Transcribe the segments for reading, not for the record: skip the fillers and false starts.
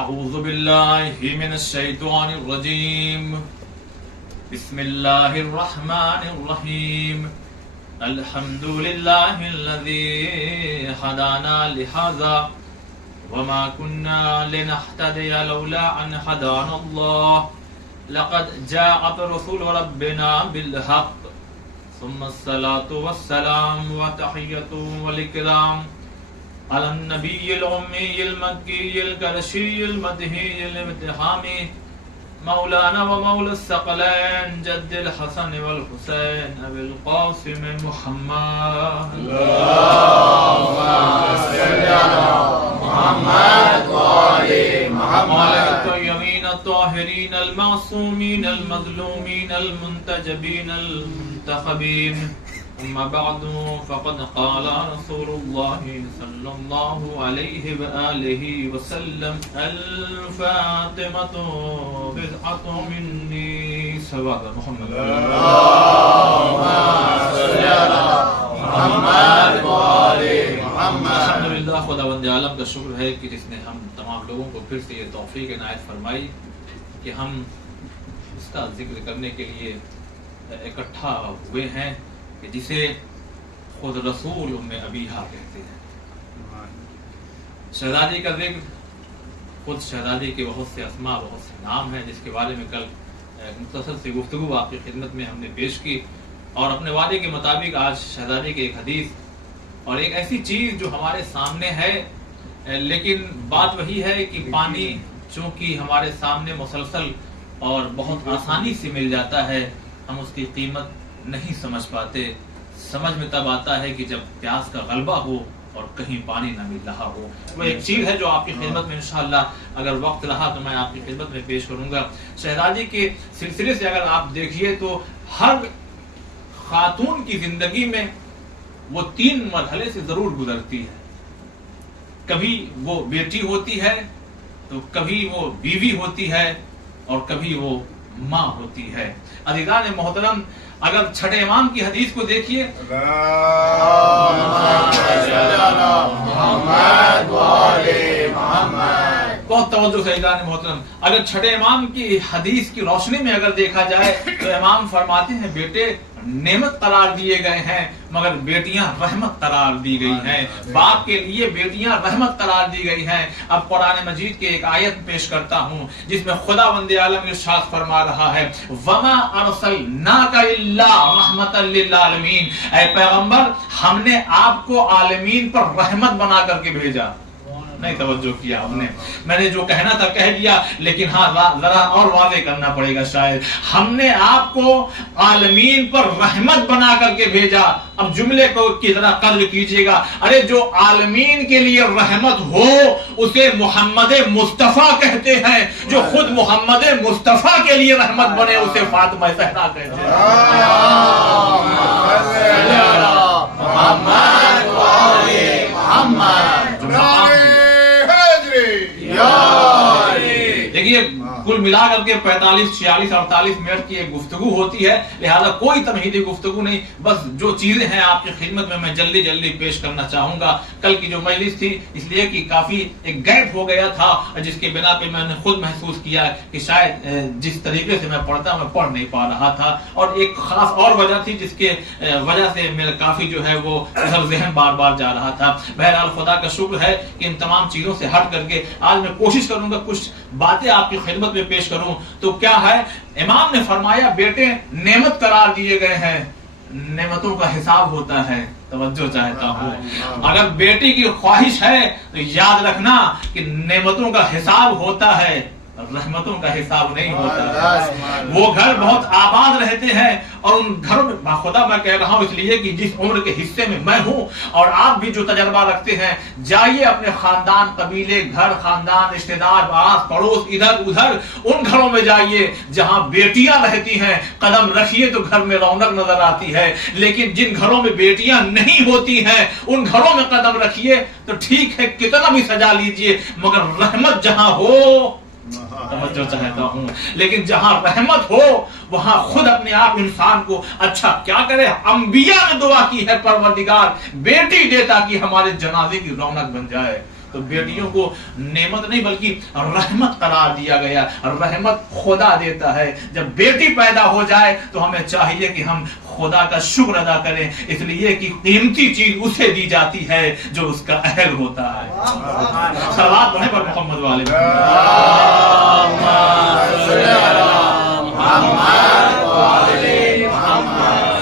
اعوذ باللہ من الشیطان الرجیم بسم اللہ الرحمن الرحیم الحمد للہ الذی ہدانا لہذا وما كنا لنهتدي لولا ان هدانا الله لقد جاءت رسول ربنا بالحق ثم الصلاة والسلام وتحية والإكرام على النبي الأمي المكي القرشي المدهي الامتحامي مولانا ومولى الثقلين جد الحسن والحسين أبي القاسم محمد اللهم صل على محمد وآل محمد الطيبين الطاهرين المعصومين المظلومين المنتجبين المنتخبين أما بعد فقد قال رسول الله صلى الله عليه وآله وسلم الفاطمة بضعة مني صلوات محمد اللهم صل على محمد وآل محمد الحمدللہ خداوند عالم کا شکر ہے کہ جس نے ہم تمام لوگوں کو پھر سے یہ توفیق عنایت فرمائی کہ ہم اس کا ذکر کرنے کے لیے اکٹھا ہوئے ہیں کہ جسے خود رسول ام ابیہا کہتے ہیں۔ شہزادی کا ذکر، خود شہزادی کے بہت سے اسماء، بہت سے نام ہیں جس کے بارے میں کل مختصر سی گفتگو آپ کی خدمت میں ہم نے پیش کی، اور اپنے وعدے کے مطابق آج شہزادی کے ایک حدیث اور ایک ایسی چیز جو ہمارے سامنے ہے، لیکن بات وہی ہے کہ پانی چونکہ ہمارے سامنے مسلسل اور بہت آسانی سے مل جاتا ہے، ہم اس کی قیمت نہیں سمجھ پاتے۔ سمجھ میں تب آتا ہے کہ جب پیاس کا غلبہ ہو اور کہیں پانی نہ مل رہا ہو۔ وہ ایک چیز ہے جو آپ کی خدمت میں انشاءاللہ اگر وقت رہا تو میں آپ کی خدمت میں پیش کروں گا۔ شہزادی کے سلسلے سے اگر آپ دیکھیے تو ہر خاتون کی زندگی میں وہ 3 مرحلے سے ضرور گزرتی ہے۔ کبھی وہ بیٹی ہوتی ہے، تو کبھی وہ بیوی ہوتی ہے، اور کبھی وہ ماں ہوتی ہے۔ عزیزان محترم، اگر چھٹے امام کی حدیث کو دیکھیے، بہت توجہ سے عزیزان محترم، اگر چھٹے امام کی حدیث کی روشنی میں اگر دیکھا جائے تو امام فرماتے ہیں بیٹے نعمت قرار دیے گئے ہیں مگر بیٹیاں رحمت قرار دی گئی ہیں۔ باپ کے لیے بیٹیاں رحمت قرار دی گئی ہیں۔ اب قرآن مجید کے ایک آیت پیش کرتا ہوں جس میں خداوند عالم ارشاد فرما رہا ہے، وَمَا أَرْسَلْنَاكَ إِلَّا رَحْمَةً لِلْعَالَمِينَ، اے پیغمبر ہم نے آپ کو عالمین پر رحمت بنا کر کے بھیجا۔ نہیں توجہ کیا ہم نے، میں نے جو کہنا تھا کہہ دیا، لیکن ہاں ذرا اور واضح کرنا پڑے گا شاید۔ ہم نے آپ کو عالمین پر رحمت بنا کر کے بھیجا۔ اب جملے کو کی ذرا قدر کیجئے گا، ارے جو عالمین کے لیے رحمت ہو اسے محمد مصطفیٰ کہتے ہیں، جو خود محمد مصطفیٰ کے لیے رحمت بنے اسے فاطمہ زہرا کہتے ہیں۔ محمد وآل محمد دیکھیے کل ملا کر کے 45 46 48 منٹ کی ایک گفتگو ہوتی ہے، لہذا کوئی تمہیدی گفتگو نہیں، بس جو چیزیں ہیں آپ کی خدمت میں جلدی جلدی پیش کرنا چاہوں گا۔ کل کی جو مجلس تھی اس لیے کہ کافی ایک گیپ ہو گیا تھا، جس کے بنا پہ میں نے خود محسوس کیا کہ شاید جس طریقے سے میں پڑھتا میں پڑھ نہیں پا رہا تھا، اور ایک خاص اور وجہ تھی جس کے وجہ سے میرا کافی جو ہے وہ ادھر ذہن بار بار جا رہا تھا۔ بہرحال خدا کا شکر ہے کہ ان تمام چیزوں سے ہٹ کر کے آج میں کوشش کروں گا کچھ باتیں آپ کی خدمت میں پیش کروں۔ تو کیا ہے، امام نے فرمایا بیٹے نعمت قرار دیے گئے ہیں، نعمتوں کا حساب ہوتا ہے۔ توجہ چاہتا ہوں، اگر بیٹی کی خواہش ہے تو یاد رکھنا کہ نعمتوں کا حساب ہوتا ہے، رحمتوں کا حساب نہیں ہوتا۔ وہ گھر بہت آباد رہتے ہیں، اور ان گھروں میں باخدا میں کہہ رہا ہوں اس لیے کہ جس عمر کے حصے میں میں ہوں اور آپ بھی جو تجربہ رکھتے ہیں، جائیے اپنے خاندان، قبیلے، گھر، خاندان، رشتہ دار، آس پڑوس، ادھر ادھر ان گھروں میں جائیے جہاں بیٹیاں رہتی ہیں، قدم رکھیے تو گھر میں رونق نظر آتی ہے، لیکن جن گھروں میں بیٹیاں نہیں ہوتی ہیں ان گھروں میں قدم رکھیے تو ٹھیک ہے کتنا بھی سجا لیجئے، مگر رحمت جہاں ہو، توجہ چاہتا ہوں، لیکن جہاں رحمت ہو وہاں خود اپنے آپ انسان کو اچھا کیا کرے۔ انبیاء نے دعا کی ہے پروردگار بیٹی دے تاکہ ہمارے جنازے کی رونق بن جائے۔ تو بیٹیوں کو نعمت نہیں بلکہ رحمت قرار دیا گیا. رحمت خدا دیتا ہے. جب بیٹی پیدا ہو جائے تو ہمیں چاہیے کہ ہم خدا کا شکر ادا کریں, اس لیے کہ قیمتی چیز اسے دی جاتی ہے جو اس کا اہل ہوتا ہے. صلوات پڑھیں پر محمد والے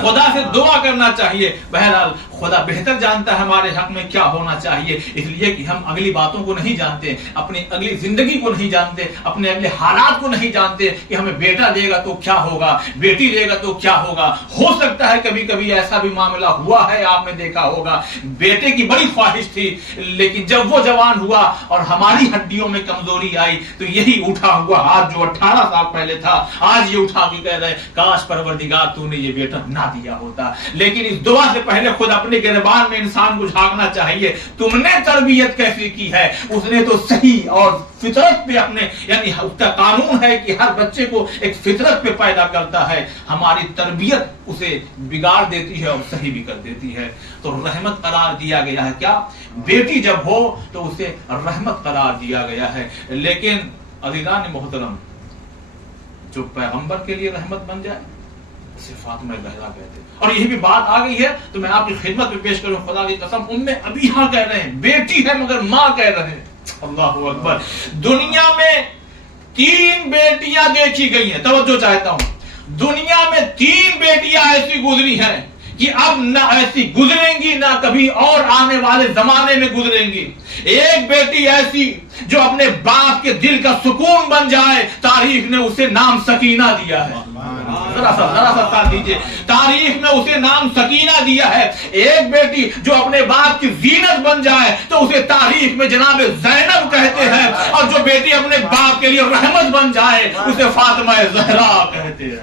خدا سے دعا کرنا چاہیے. بہرحال خدا بہتر جانتا ہے ہمارے حق میں کیا ہونا چاہیے, اس لیے کہ ہم اگلی باتوں کو نہیں جانتے, اپنی اگلی زندگی کو نہیں جانتے, اپنے اگلے حالات کو نہیں جانتے کہ ہمیں بیٹا دے گا تو کیا ہوگا, بیٹی دے گا تو کیا ہوگا. ہو سکتا ہے کبھی کبھی ایسا بھی معاملہ ہوا ہے, آپ نے دیکھا ہوگا بیٹے کی بڑی خواہش تھی, لیکن جب وہ جوان ہوا اور ہماری ہڈیوں میں کمزوری آئی تو یہی اٹھا ہوا ہاتھ جو 18 سال پہلے تھا آج یہ اٹھا کے کہہ رہے کاش پروردگار تو نے یہ بیٹا نہ دیا ہوتا. لیکن اس دعا سے پہلے خود اپنے گربان میں انسان کو جھانکنا چاہیے, تم نے تربیت کیسی کی ہے. اس نے تو صحیح اور فطرت پہ اپنے, یعنی اس کا قانون ہے کہ ہر بچے کو ایک فطرت پہ پیدا کرتا ہے, ہماری تربیت اسے بگاڑ دیتی ہے اور صحیح بھی کر دیتی ہے. تو رحمت قرار دیا گیا ہے. کیا بیٹی جب ہو تو اسے رحمت قرار دیا گیا ہے. لیکن عزیزان محترم, جو پیغمبر کے لیے رحمت بن جائے اسے فاطمہ زہرا کہتے ہیں. اور یہی بھی بات آ گئی ہے تو میں آپ کی خدمت میں پیش کروں, خدا کی قسم ام ابیہا کہہ رہے ہیں, بیٹی ہے مگر ماں کہہ رہے ہیں. اللہ اکبر. دنیا میں 3 بیٹیاں دیکھی گئی ہیں, توجہ چاہتا ہوں, دنیا میں 3 بیٹیاں ایسی گزری ہیں کہ اب نہ ایسی گزریں گی نہ کبھی اور آنے والے زمانے میں گزریں گی. ایک بیٹی ایسی جو اپنے باپ کے دل کا سکون بن جائے, تاریخ نے اسے نام سکینہ دیا ہے. ذرا سا ساتھ دیجئے, تاریخ میں اسے نام سکینہ دیا ہے. ایک بیٹی جو اپنے باپ کی زینت بن جائے تو اسے تاریخ میں جناب زینب کہتے ہیں, اور جو بیٹی اپنے باپ کے لیے رحمت بن جائے اسے فاطمہ زہرا کہتے ہیں.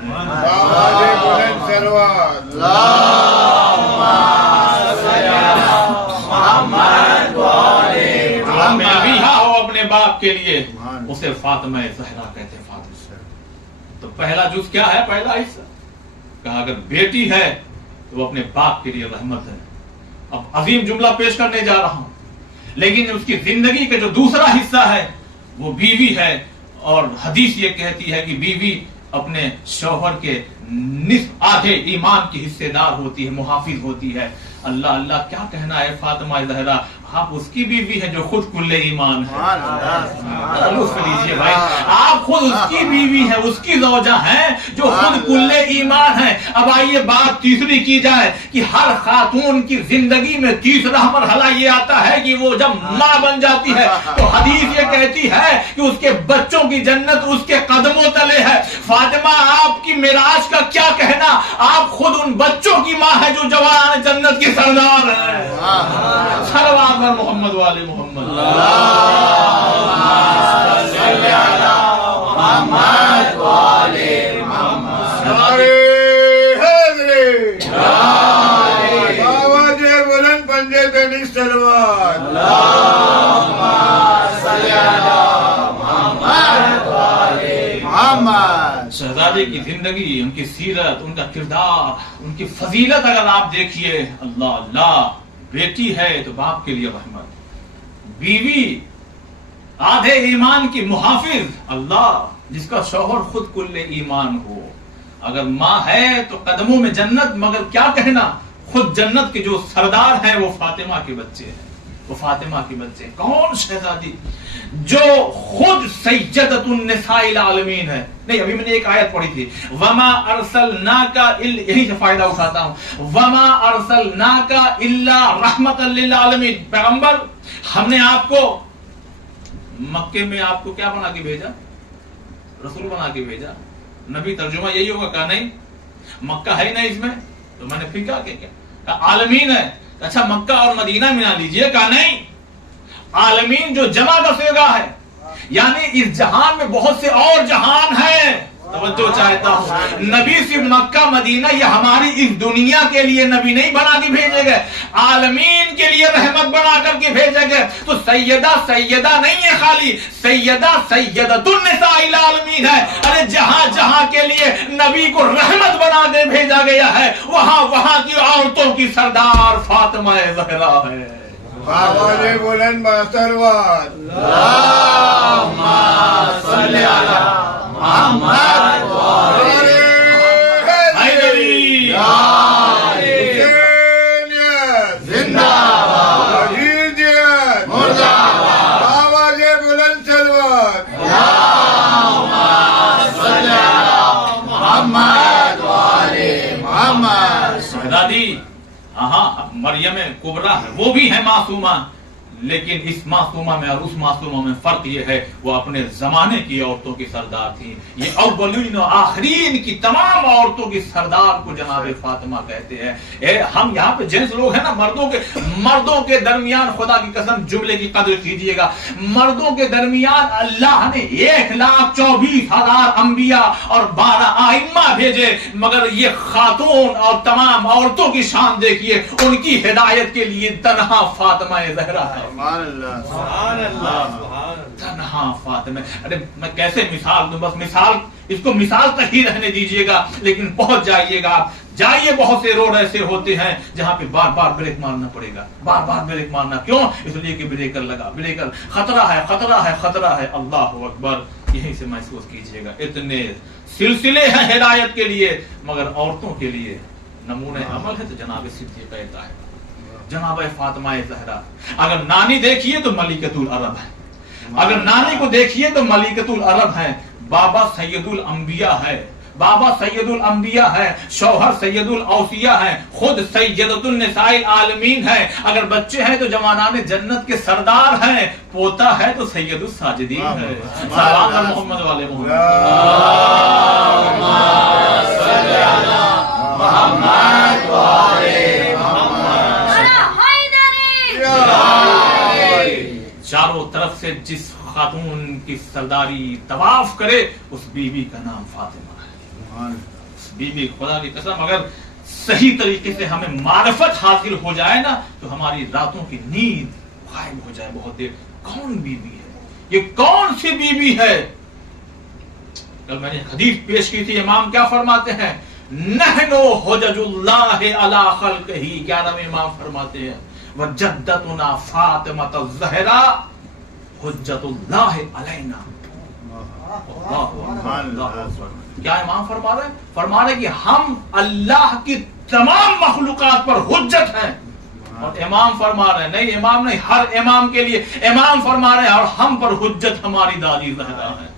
ہو اپنے باپ کے لیے اسے فاطمہ زہرا کہتے ہیں. تو پہلا جز کیا ہے, پہلا حصہ کہا اگر بیٹی ہے تو وہ اپنے باپ کے لیے رحمت ہے. اب عظیم جملہ پیش کرنے جا رہا ہوں, لیکن اس کی زندگی کا جو دوسرا حصہ ہے وہ بیوی ہے. اور حدیث یہ کہتی ہے کہ بیوی اپنے شوہر کے نصف آدھے ایمان کی حصے دار ہوتی ہے, محافظ ہوتی ہے. اللہ اللہ, کیا کہنا ہے فاطمہ زہرا, آپ اس کی بیوی ہے جو خود کل ایمان ہے. لیجیے بھائی, آپ خود اس کی بیوی ہے, اس کی زوجہ ہیں جو خود کل ایمان ہے. اب آئیے بات تیسری کی جائے کہ ہر خاتون کی زندگی میں تیسرا مرحلہ یہ آتا ہے کہ وہ جب ماں بن جاتی ہے تو حدیث یہ کہتی ہے کہ اس کے بچوں کی جنت اس کے قدموں تلے ہے. فاطمہ, آپ کی معراج کا کیا کہنا, آپ خود ان بچوں کی ماں ہے جو جوان جنت کی سردار ہے. صلوات محمد والے محمد. بلند پنجے تنی سلوات. شہزادے کی زندگی, ان کی سیرت, ان کا کردار, ان کی فضیلت اگر آپ دیکھیے, اللہ اللہ, بیٹی ہے تو باپ کے لیے رحمت, بیوی آدھے ایمان کی محافظ, اللہ جس کا شوہر خود کل ایمان ہو. اگر ماں ہے تو قدموں میں جنت, مگر کیا کہنا, خود جنت کے جو سردار ہیں وہ فاطمہ کے بچے ہیں. وہ فاطمہ کے بچے کون شہزادی جو خود سیدۃ النساء العالمین ہے. نہیں, ابھی میں نے ایک آیت پڑھی تھی, وما ارسلناک, یہی سے فائدہ اٹھاتا ہوں, وما ارسلناک الا رحمۃ للعالمین. پیغمبر, ہم نے آپ کو مکے میں آپ کو کیا بنا کے بھیجا, رسول بنا کے بھیجا. نبی ترجمہ یہی ہوگا, کہا نہیں مکہ ہے نہیں اس میں, تو میں نے پھینکا کہ کیا عالمین ہے. اچھا مکہ اور مدینہ ملا لیجئے, کہا نہیں عالمین جو جمع کا صیغہ ہے, یعنی اس جہان میں بہت سے اور جہان ہیں. توجہ چاہتا ہوں, نبی صرف مکہ مدینہ یہ ہماری اس دنیا کے لیے نبی نہیں بنا کے بھیجے گئے, عالمین کے لیے رحمت بنا کر کے بھیجے گئے. تو سیدہ نہیں ہے خالی, سیدۃ النساء العالمین ہے. ارے جہاں جہاں کے لیے نبی کو رحمت بنا کے بھیجا گیا ہے, وہاں وہاں کی عورتوں کی سردار فاطمہ زہرا ہے. आवाज बुलंद बसरवाद जिंदाबाद मुर्दाबाद आवाज बुलंद सलवात शहजादी हाँ मरियम कुबरा है, वो भी है मासूमा, लेकिन इस मासूमा में और उस मासूमा में फर्क ये है वो अपने जमाने की औरतों की सरदार थी। ये अव्वलीन और आखिरीन की तमाम औरतों की सरदार को जनाब फातिमा कहते हैं। हम यहाँ पे जेंट्स लोग हैं ना, मर्दों के दरमियान, खुदा की कसम जुमले की कदर कीजिएगा, मर्दों के दरमियान अल्लाह ने 1,24,000 अंबिया और 12 आइम्मा भेजे, मगर ये खातून और तमाम औरतों की शान देखिए, उनकी हिदायत के लिए तन्हा फातिमा ज़हरा है। तन्हा फातिमा। अरे मैं कैसे मिसाल दूं, बस मिसाल, इसको मिसाल तक ही रहने दीजिएगा, लेकिन पहुंच जाइएगा आप। जाइए, बहुत से रोड ऐसे होते हैं जहां पे बार बार ब्रेक मारना पड़ेगा, बार बार ब्रेक मारना, क्यों? इसलिए कि ब्रेकर लगा, ब्रेकर खतरा है, खतरा है, खतरा है। अल्लाह अकबर, यहीं से महसूस कीजिएगा। इतने सिलसिले हैं हिदायत के लिए, मगर औरतों के लिए नमूने अमल है तो जनाब सिद्दीक़ा है, जनाब फातिमा ज़हरा। अगर नानी देखिए तो मलिकतुल अरब है, अगर नानी को देखिए तो मलिकतुल अरब है। बाबा सैयदुल अंबिया है, बाबा सैयदुल अंबिया है, शौहर सैयदुल औसिया है, खुद सैयदतुन निसाइल आलमीन है। अगर बच्चे हैं तो जवानाने जन्नत के सरदार हैं, पोता है तो सैयदुल साजिदीन है। सलाम मोहम्मद वाले चारों तरफ से जिस खातून की सरदारी तवाफ करे उस बीबी का नाम फातिमा है। उस बीबी, खुदा की कसम, अगर सही तरीके से हमें मारिफत हासिल हो जाए ना तो हमारी रातों की नींद गायब हो जाए बहुत देर। कौन बीबी है ये, कौन सी बीबी है? कल मैंने हदीस पेश की थी, इमाम क्या फरमाते हैं? नहनो हुज्जतुल्लाह अला खल्क़िही। क्या नाम इमाम फरमाते हैं? वजद्दतुना फातिमा ज़हरा हुज्जतुल्लाह अलैना। क्या इमाम फरमा रहे हैं? फरमा रहे कि हम अल्लाह की तमाम मखलूकात पर हुज्जत हैं। और इमाम फरमा रहे हैं, नहीं इमाम नहीं, हर इमाम के लिए इमाम फरमा रहे हैं, और हम पर हुज्जत हमारी दादी ज़हरा है।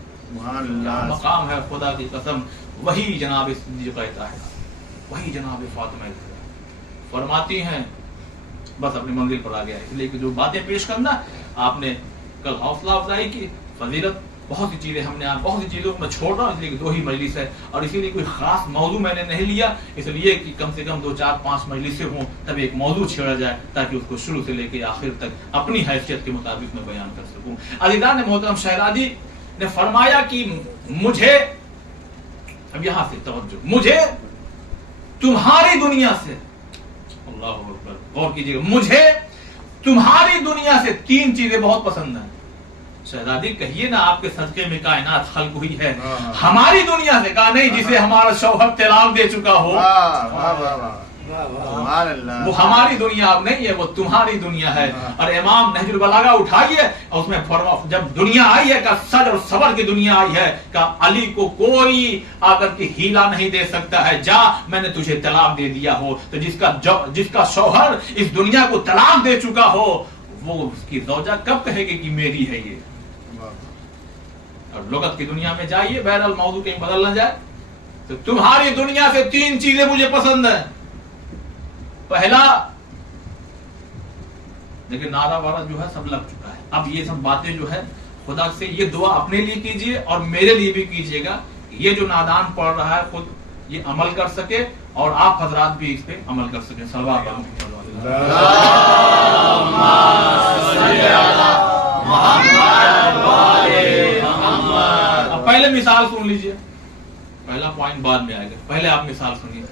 मकाम है, खुदा की कसम, वही जनाब सिद्दीक़ा है, वही जनाब फातिमा ज़हरा फरमाती हैं। बस अपनी मंजिल पर आ गया, इसलिए कि जो बातें पेश करना, आपने कल हौसला अफजाई की, फजीलत, बहुत सी चीजें हमने आज, बहुत सी चीजों को मैं छोड़ रहा हूँ इसलिए कि 2 ही मजलिस है, और इसीलिए कोई खास मौजू मैंने नहीं लिया, इसलिए कि कम से कम 2, 4, 5 मजलिसें हों तब एक मौजू छेड़ा जाए, ताकि उसको शुरू से लेकर आखिर तक अपनी हैसियत के मुताबिक मैं बयान कर सकूं। अज़ीज़ान मोहतरम, शहजादी ने फरमाया कि मुझे, अब यहां से तवज्जो, मुझे तुम्हारी दुनिया से, अल्लाह अकबर, गौर कीजिएगा, मुझे तुम्हारी दुनिया से 3 चीजें बहुत पसंद हैं। शहजादी कहिए ना, आपके सदके में कायनात खल्क हुई है। हमारी दुनिया से कहा नहीं, जिसे हमारा शौहर तलाक दे चुका हो, वो हमारी दुनिया अब नहीं है, वो तुम्हारी दुनिया है। और इमाम नहजुल बलागा उठाइए, और उसमें जब दुनिया आई है का सज और सबर की दुनिया आई है, का अली को कोई आकर के हीला नहीं दे सकता है, जा मैंने तुझे तलाक दे दिया हो। तो जिसका शौहर इस दुनिया को तलाक दे चुका हो, वो उसकी ज़ौजा कब कहेगी कि मेरी है ये? और लुगत की दुनिया में जाइए, बहरहाल मौजू कहीं बदल ना जाए, तो तुम्हारी दुनिया से 3 चीजें मुझे पसंद है। पहला, देखिए नारा वारा जो है सब लग चुका है, अब ये सब बातें जो है खुदा से ये दुआ अपने लिए कीजिए और मेरे लिए भी कीजिएगा, ये जो नादान पढ़ रहा है खुद ये अमल कर सके, और आप हजरात भी इस पे अमल कर सके। सलवात अब पहले मिसाल सुन लीजिए, पहला पॉइंट बाद में आएगा, पहले आप मिसाल सुनिए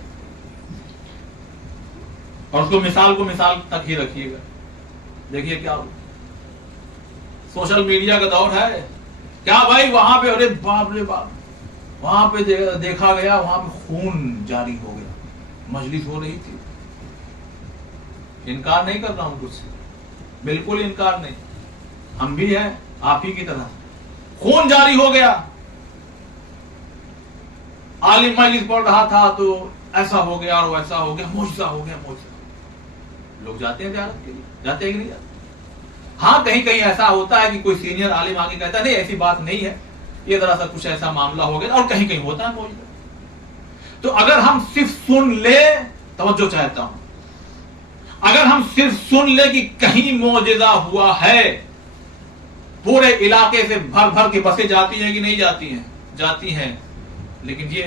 और उसको मिसाल को मिसाल तक ही रखिएगा। देखिए क्या सोशल मीडिया का दौर है, क्या भाई वहां पे, अरे बाप रे बाप, वहां पे देखा गया, वहां पे खून जारी हो गया, मजलिस हो रही थी, इनकार नहीं कर रहा हूं कुछ, بالکل انکار نہیں، ہم بھی ہیں آپ ہی کی طرح، خون جاری ہو گیا، عالم مجلس پڑھ رہا تھا تو ایسا ہو گیا اور ویسا ہو گیا، معجزہ ہو گیا، معجزہ۔ لوگ جاتے ہیں زیارت کے لیے، جاتے ہیں کہ نہیں جاتے؟ ہاں کہیں کہیں ایسا ہوتا ہے کہ کوئی سینئر عالم آگے کہتا ہے نہیں ایسی بات نہیں ہے، یہ ذرا سا کچھ ایسا معاملہ ہو گیا، اور کہیں کہیں ہوتا ہے معجزہ۔ تو اگر ہم صرف سن لے، توجہ چاہتا ہوں، اگر ہم صرف سن لے کہ کہیں معجزہ ہوا ہے، پورے علاقے سے بھر بھر کے بسیں جاتی ہیں کہ نہیں جاتی ہیں؟ جاتی ہیں، لیکن یہ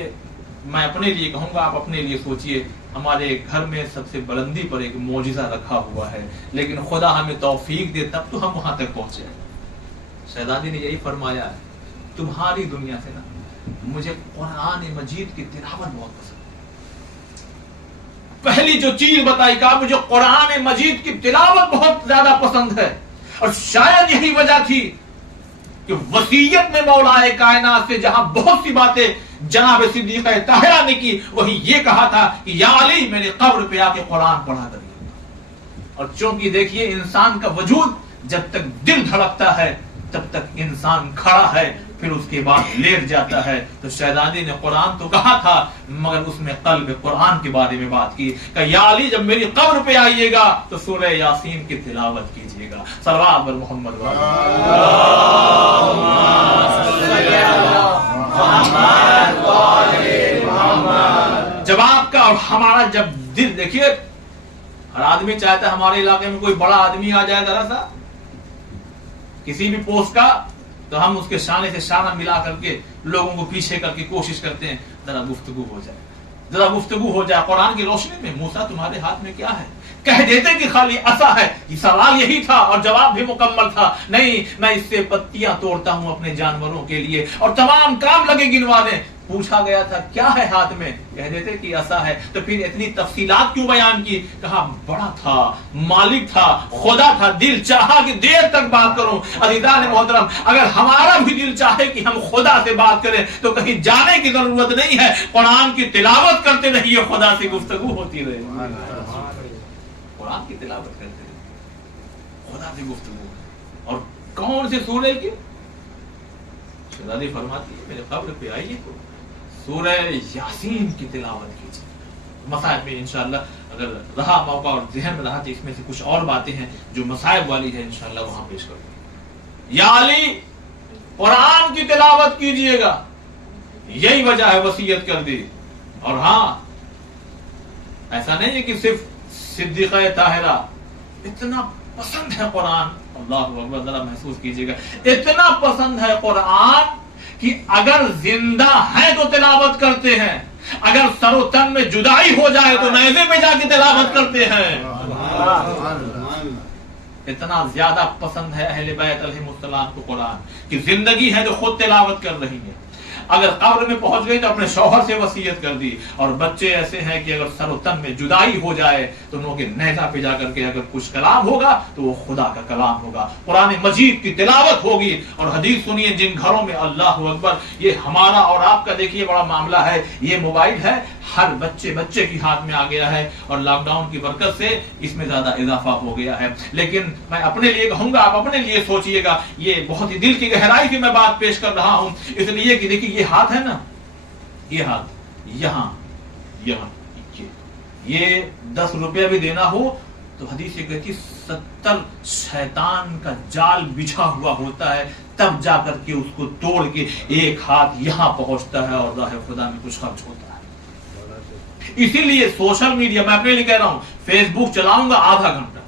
میں اپنے لیے کہوں گا، آپ اپنے لیے سوچئے، ہمارے گھر میں سب سے بلندی پر ایک معجزہ رکھا ہوا ہے، لیکن خدا ہمیں توفیق دے تب تو ہم وہاں تک پہنچے ہیں۔ شہزادی نے یہی فرمایا ہے، تمہاری دنیا سے نا مجھے قرآن مجید کی تلاوت بہت پسند ہے۔ پہلی جو چیز بتائی کہ مجھے قرآن مجید کی تلاوت بہت زیادہ پسند ہے، اور شاید یہی وجہ تھی کہ وصیت میں مولا کائنات سے جہاں بہت سی باتیں جناب صدیقہ طاہرہ نے کی، وہی یہ کہا تھا کہ یا علی میرے قبر پہ آ کے قرآن پڑھا کریے۔ اور چونکہ دیکھیے انسان کا وجود جب تک دل دھڑکتا ہے تب تک انسان کھڑا ہے، پھر اس کے بعد لیٹ جاتا ہے۔ تو شہزادی نے قرآن تو کہا تھا مگر اس میں قلب قرآن کے بارے میں بات کی کہ یا علی جب میری قبر پہ آئیے گا تو سورہ یاسین کی تلاوت کیجیے گا۔ صلوات بر محمد جب آپ کا اور ہمارا جب دل، دیکھیے ہر آدمی چاہتا ہے ہمارے علاقے میں کوئی بڑا آدمی آ جائے ذرا سا کسی بھی پوسٹ کا، تو ہم اس کے شانے سے شانہ ملا کر کے لوگوں کو پیچھے کر کے کوشش کرتے ہیں ذرا گفتگو ہو جائے، ذرا گفتگو ہو جائے۔ قرآن کی روشنی میں موسیٰ تمہارے ہاتھ میں کیا ہے؟ کہہ دیتے کہ خالی عصا ہے۔ یہ سوال یہی تھا اور جواب بھی مکمل تھا، نہیں میں اس سے پتیاں توڑتا ہوں اپنے جانوروں کے لیے، اور تمام کام لگے گنوانے۔ پوچھا گیا تھا کیا ہے ہاتھ میں، کہہ دیتے کہ عصا ہے۔ تو پھر اتنی تفصیلات کیوں بیان کی؟ کہا بڑا تھا، مالک تھا، خدا تھا، دل چاہا کہ دیر تک بات کروں۔ عزیزان محترم، اگر ہمارا بھی دل چاہے کہ ہم خدا سے بات کریں تو کہیں جانے کی ضرورت نہیں ہے، قرآن کی تلاوت کرتے رہیے، خدا سے گفتگو ہوتی رہے۔ قرآن کی تلاوت کرتے رہیے، خدا سے گفتگو۔ اور کون سے سورے کی؟ شہزادی فرماتی ہے میرے قبر پہ آئیے تو سورہ یاسین کی تلاوت کیجیے۔ مصائب میں انشاءاللہ اگر رہا موقع اور ذہن میں رہا تو اس میں سے کچھ اور باتیں ہیں جو مصائب والی ہے، انشاءاللہ وہاں پیش کروں گا۔ یا علی قرآن کی تلاوت کیجیے گا، یہی وجہ ہے وصیت کر دی۔ اور ہاں ایسا نہیں ہے کہ صرف صدیقہ طاہرہ اتنا پسند ہے قرآن، اللہ اکبر، ذرا محسوس کیجیے گا، اتنا پسند ہے قرآن کہ اگر زندہ ہیں تو تلاوت کرتے ہیں، اگر سر و تن میں جدائی ہو جائے تو نیزے میں جا کے تلاوت کرتے ہیں۔ اتنا زیادہ پسند ہے اہل بیت علیہ السلام کو قرآن کہ زندگی ہے جو خود تلاوت کر رہی ہے، اگر قبر میں پہنچ گئی تو اپنے شوہر سے وصیت کر دی، اور بچے ایسے ہیں کہ اگر سر و تن میں جدائی ہو جائے تو انہوں کے نیزہ پہ جا کر کے اگر کچھ کلام ہوگا تو وہ خدا کا کلام ہوگا، قرآن مجید کی تلاوت ہوگی۔ اور حدیث سنیے جن گھروں میں اللہ اکبر، یہ ہمارا اور آپ کا دیکھیے بڑا معاملہ ہے، یہ موبائل ہے ہر بچے کی ہاتھ میں آ گیا ہے، اور لاک ڈاؤن کی برکت سے اس میں زیادہ اضافہ ہو گیا ہے۔ لیکن میں اپنے لیے کہوں گا، آپ اپنے لیے سوچئے گا، یہ بہت ہی دل کی گہرائی سے میں بات پیش کر رہا ہوں، اس لیے کہ دیکھیے یہ ہاتھ ہے نا، یہ ہاتھ یہاں یہ 10 روپیہ بھی دینا ہو تو حدیث یہ کہتی 70 شیطان کا جال بچھا ہوا ہوتا ہے، تب جا کر کے اس کو توڑ کے ایک ہاتھ یہاں پہنچتا ہے اور راہ خدا میں کچھ خرچ ہوتا ہے۔ اسی لیے سوشل میڈیا میں اپنے لیے کہہ رہا ہوں، فیس بک چلاؤں گا آدھا گھنٹہ،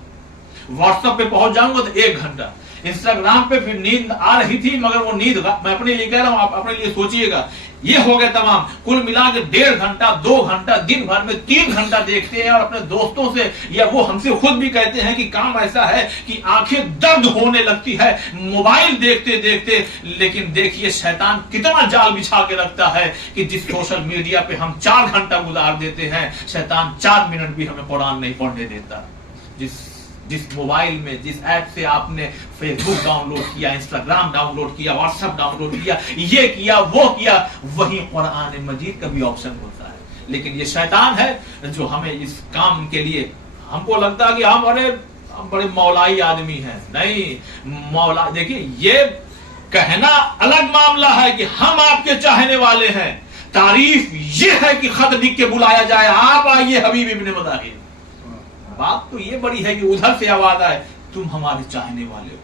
واٹس ایپ پہ پہنچ جاؤں گا تو 1 گھنٹہ، انسٹاگرام پہ پھر نیند آ رہی تھی مگر وہ نیند میں اپنے لیے کہہ رہا ہوں، آپ اپنے لیے سوچئے گا، یہ ہو گئے تمام، کل ملا کے 1.5 گھنٹہ 2 گھنٹہ دن بھر میں 3 گھنٹہ دیکھتے ہیں، اور اپنے دوستوں سے یا وہ ہم سے خود بھی کہتے ہیں کہ کام ایسا ہے کہ آنکھیں درد ہونے لگتی ہے موبائل دیکھتے دیکھتے۔ لیکن دیکھیے شیطان کتنا جال بچھا کے رکھتا ہے کہ جس سوشل میڈیا پہ ہم 4 گھنٹہ گزار دیتے ہیں، شیطان 4 منٹ بھی ہمیں قرآن نہیں پڑھنے دیتا۔ جس موبائل میں جس ایپ سے آپ نے فیس بک ڈاؤن لوڈ کیا، انسٹاگرام ڈاؤن لوڈ کیا، واٹس ایپ ڈاؤن لوڈ کیا، یہ کیا وہ کیا، وہی قرآن مجید کا بھی آپشن ہوتا ہے۔ لیکن یہ شیطان ہے جو ہمیں اس کام کے لیے، ہم کو لگتا ہے کہ ہم ہم بڑے مولائی آدمی ہیں. نہیں, مولا دیکھیے یہ کہنا الگ معاملہ ہے کہ ہم آپ کے چاہنے والے ہیں. تعریف یہ ہے کہ خط لکھ کے بلایا جائے, آپ آئیے حبیب ابن مظاہر. بات تو یہ بڑی ہے کہ ادھر سے آواز آئے تم ہمارے چاہنے والے ہو.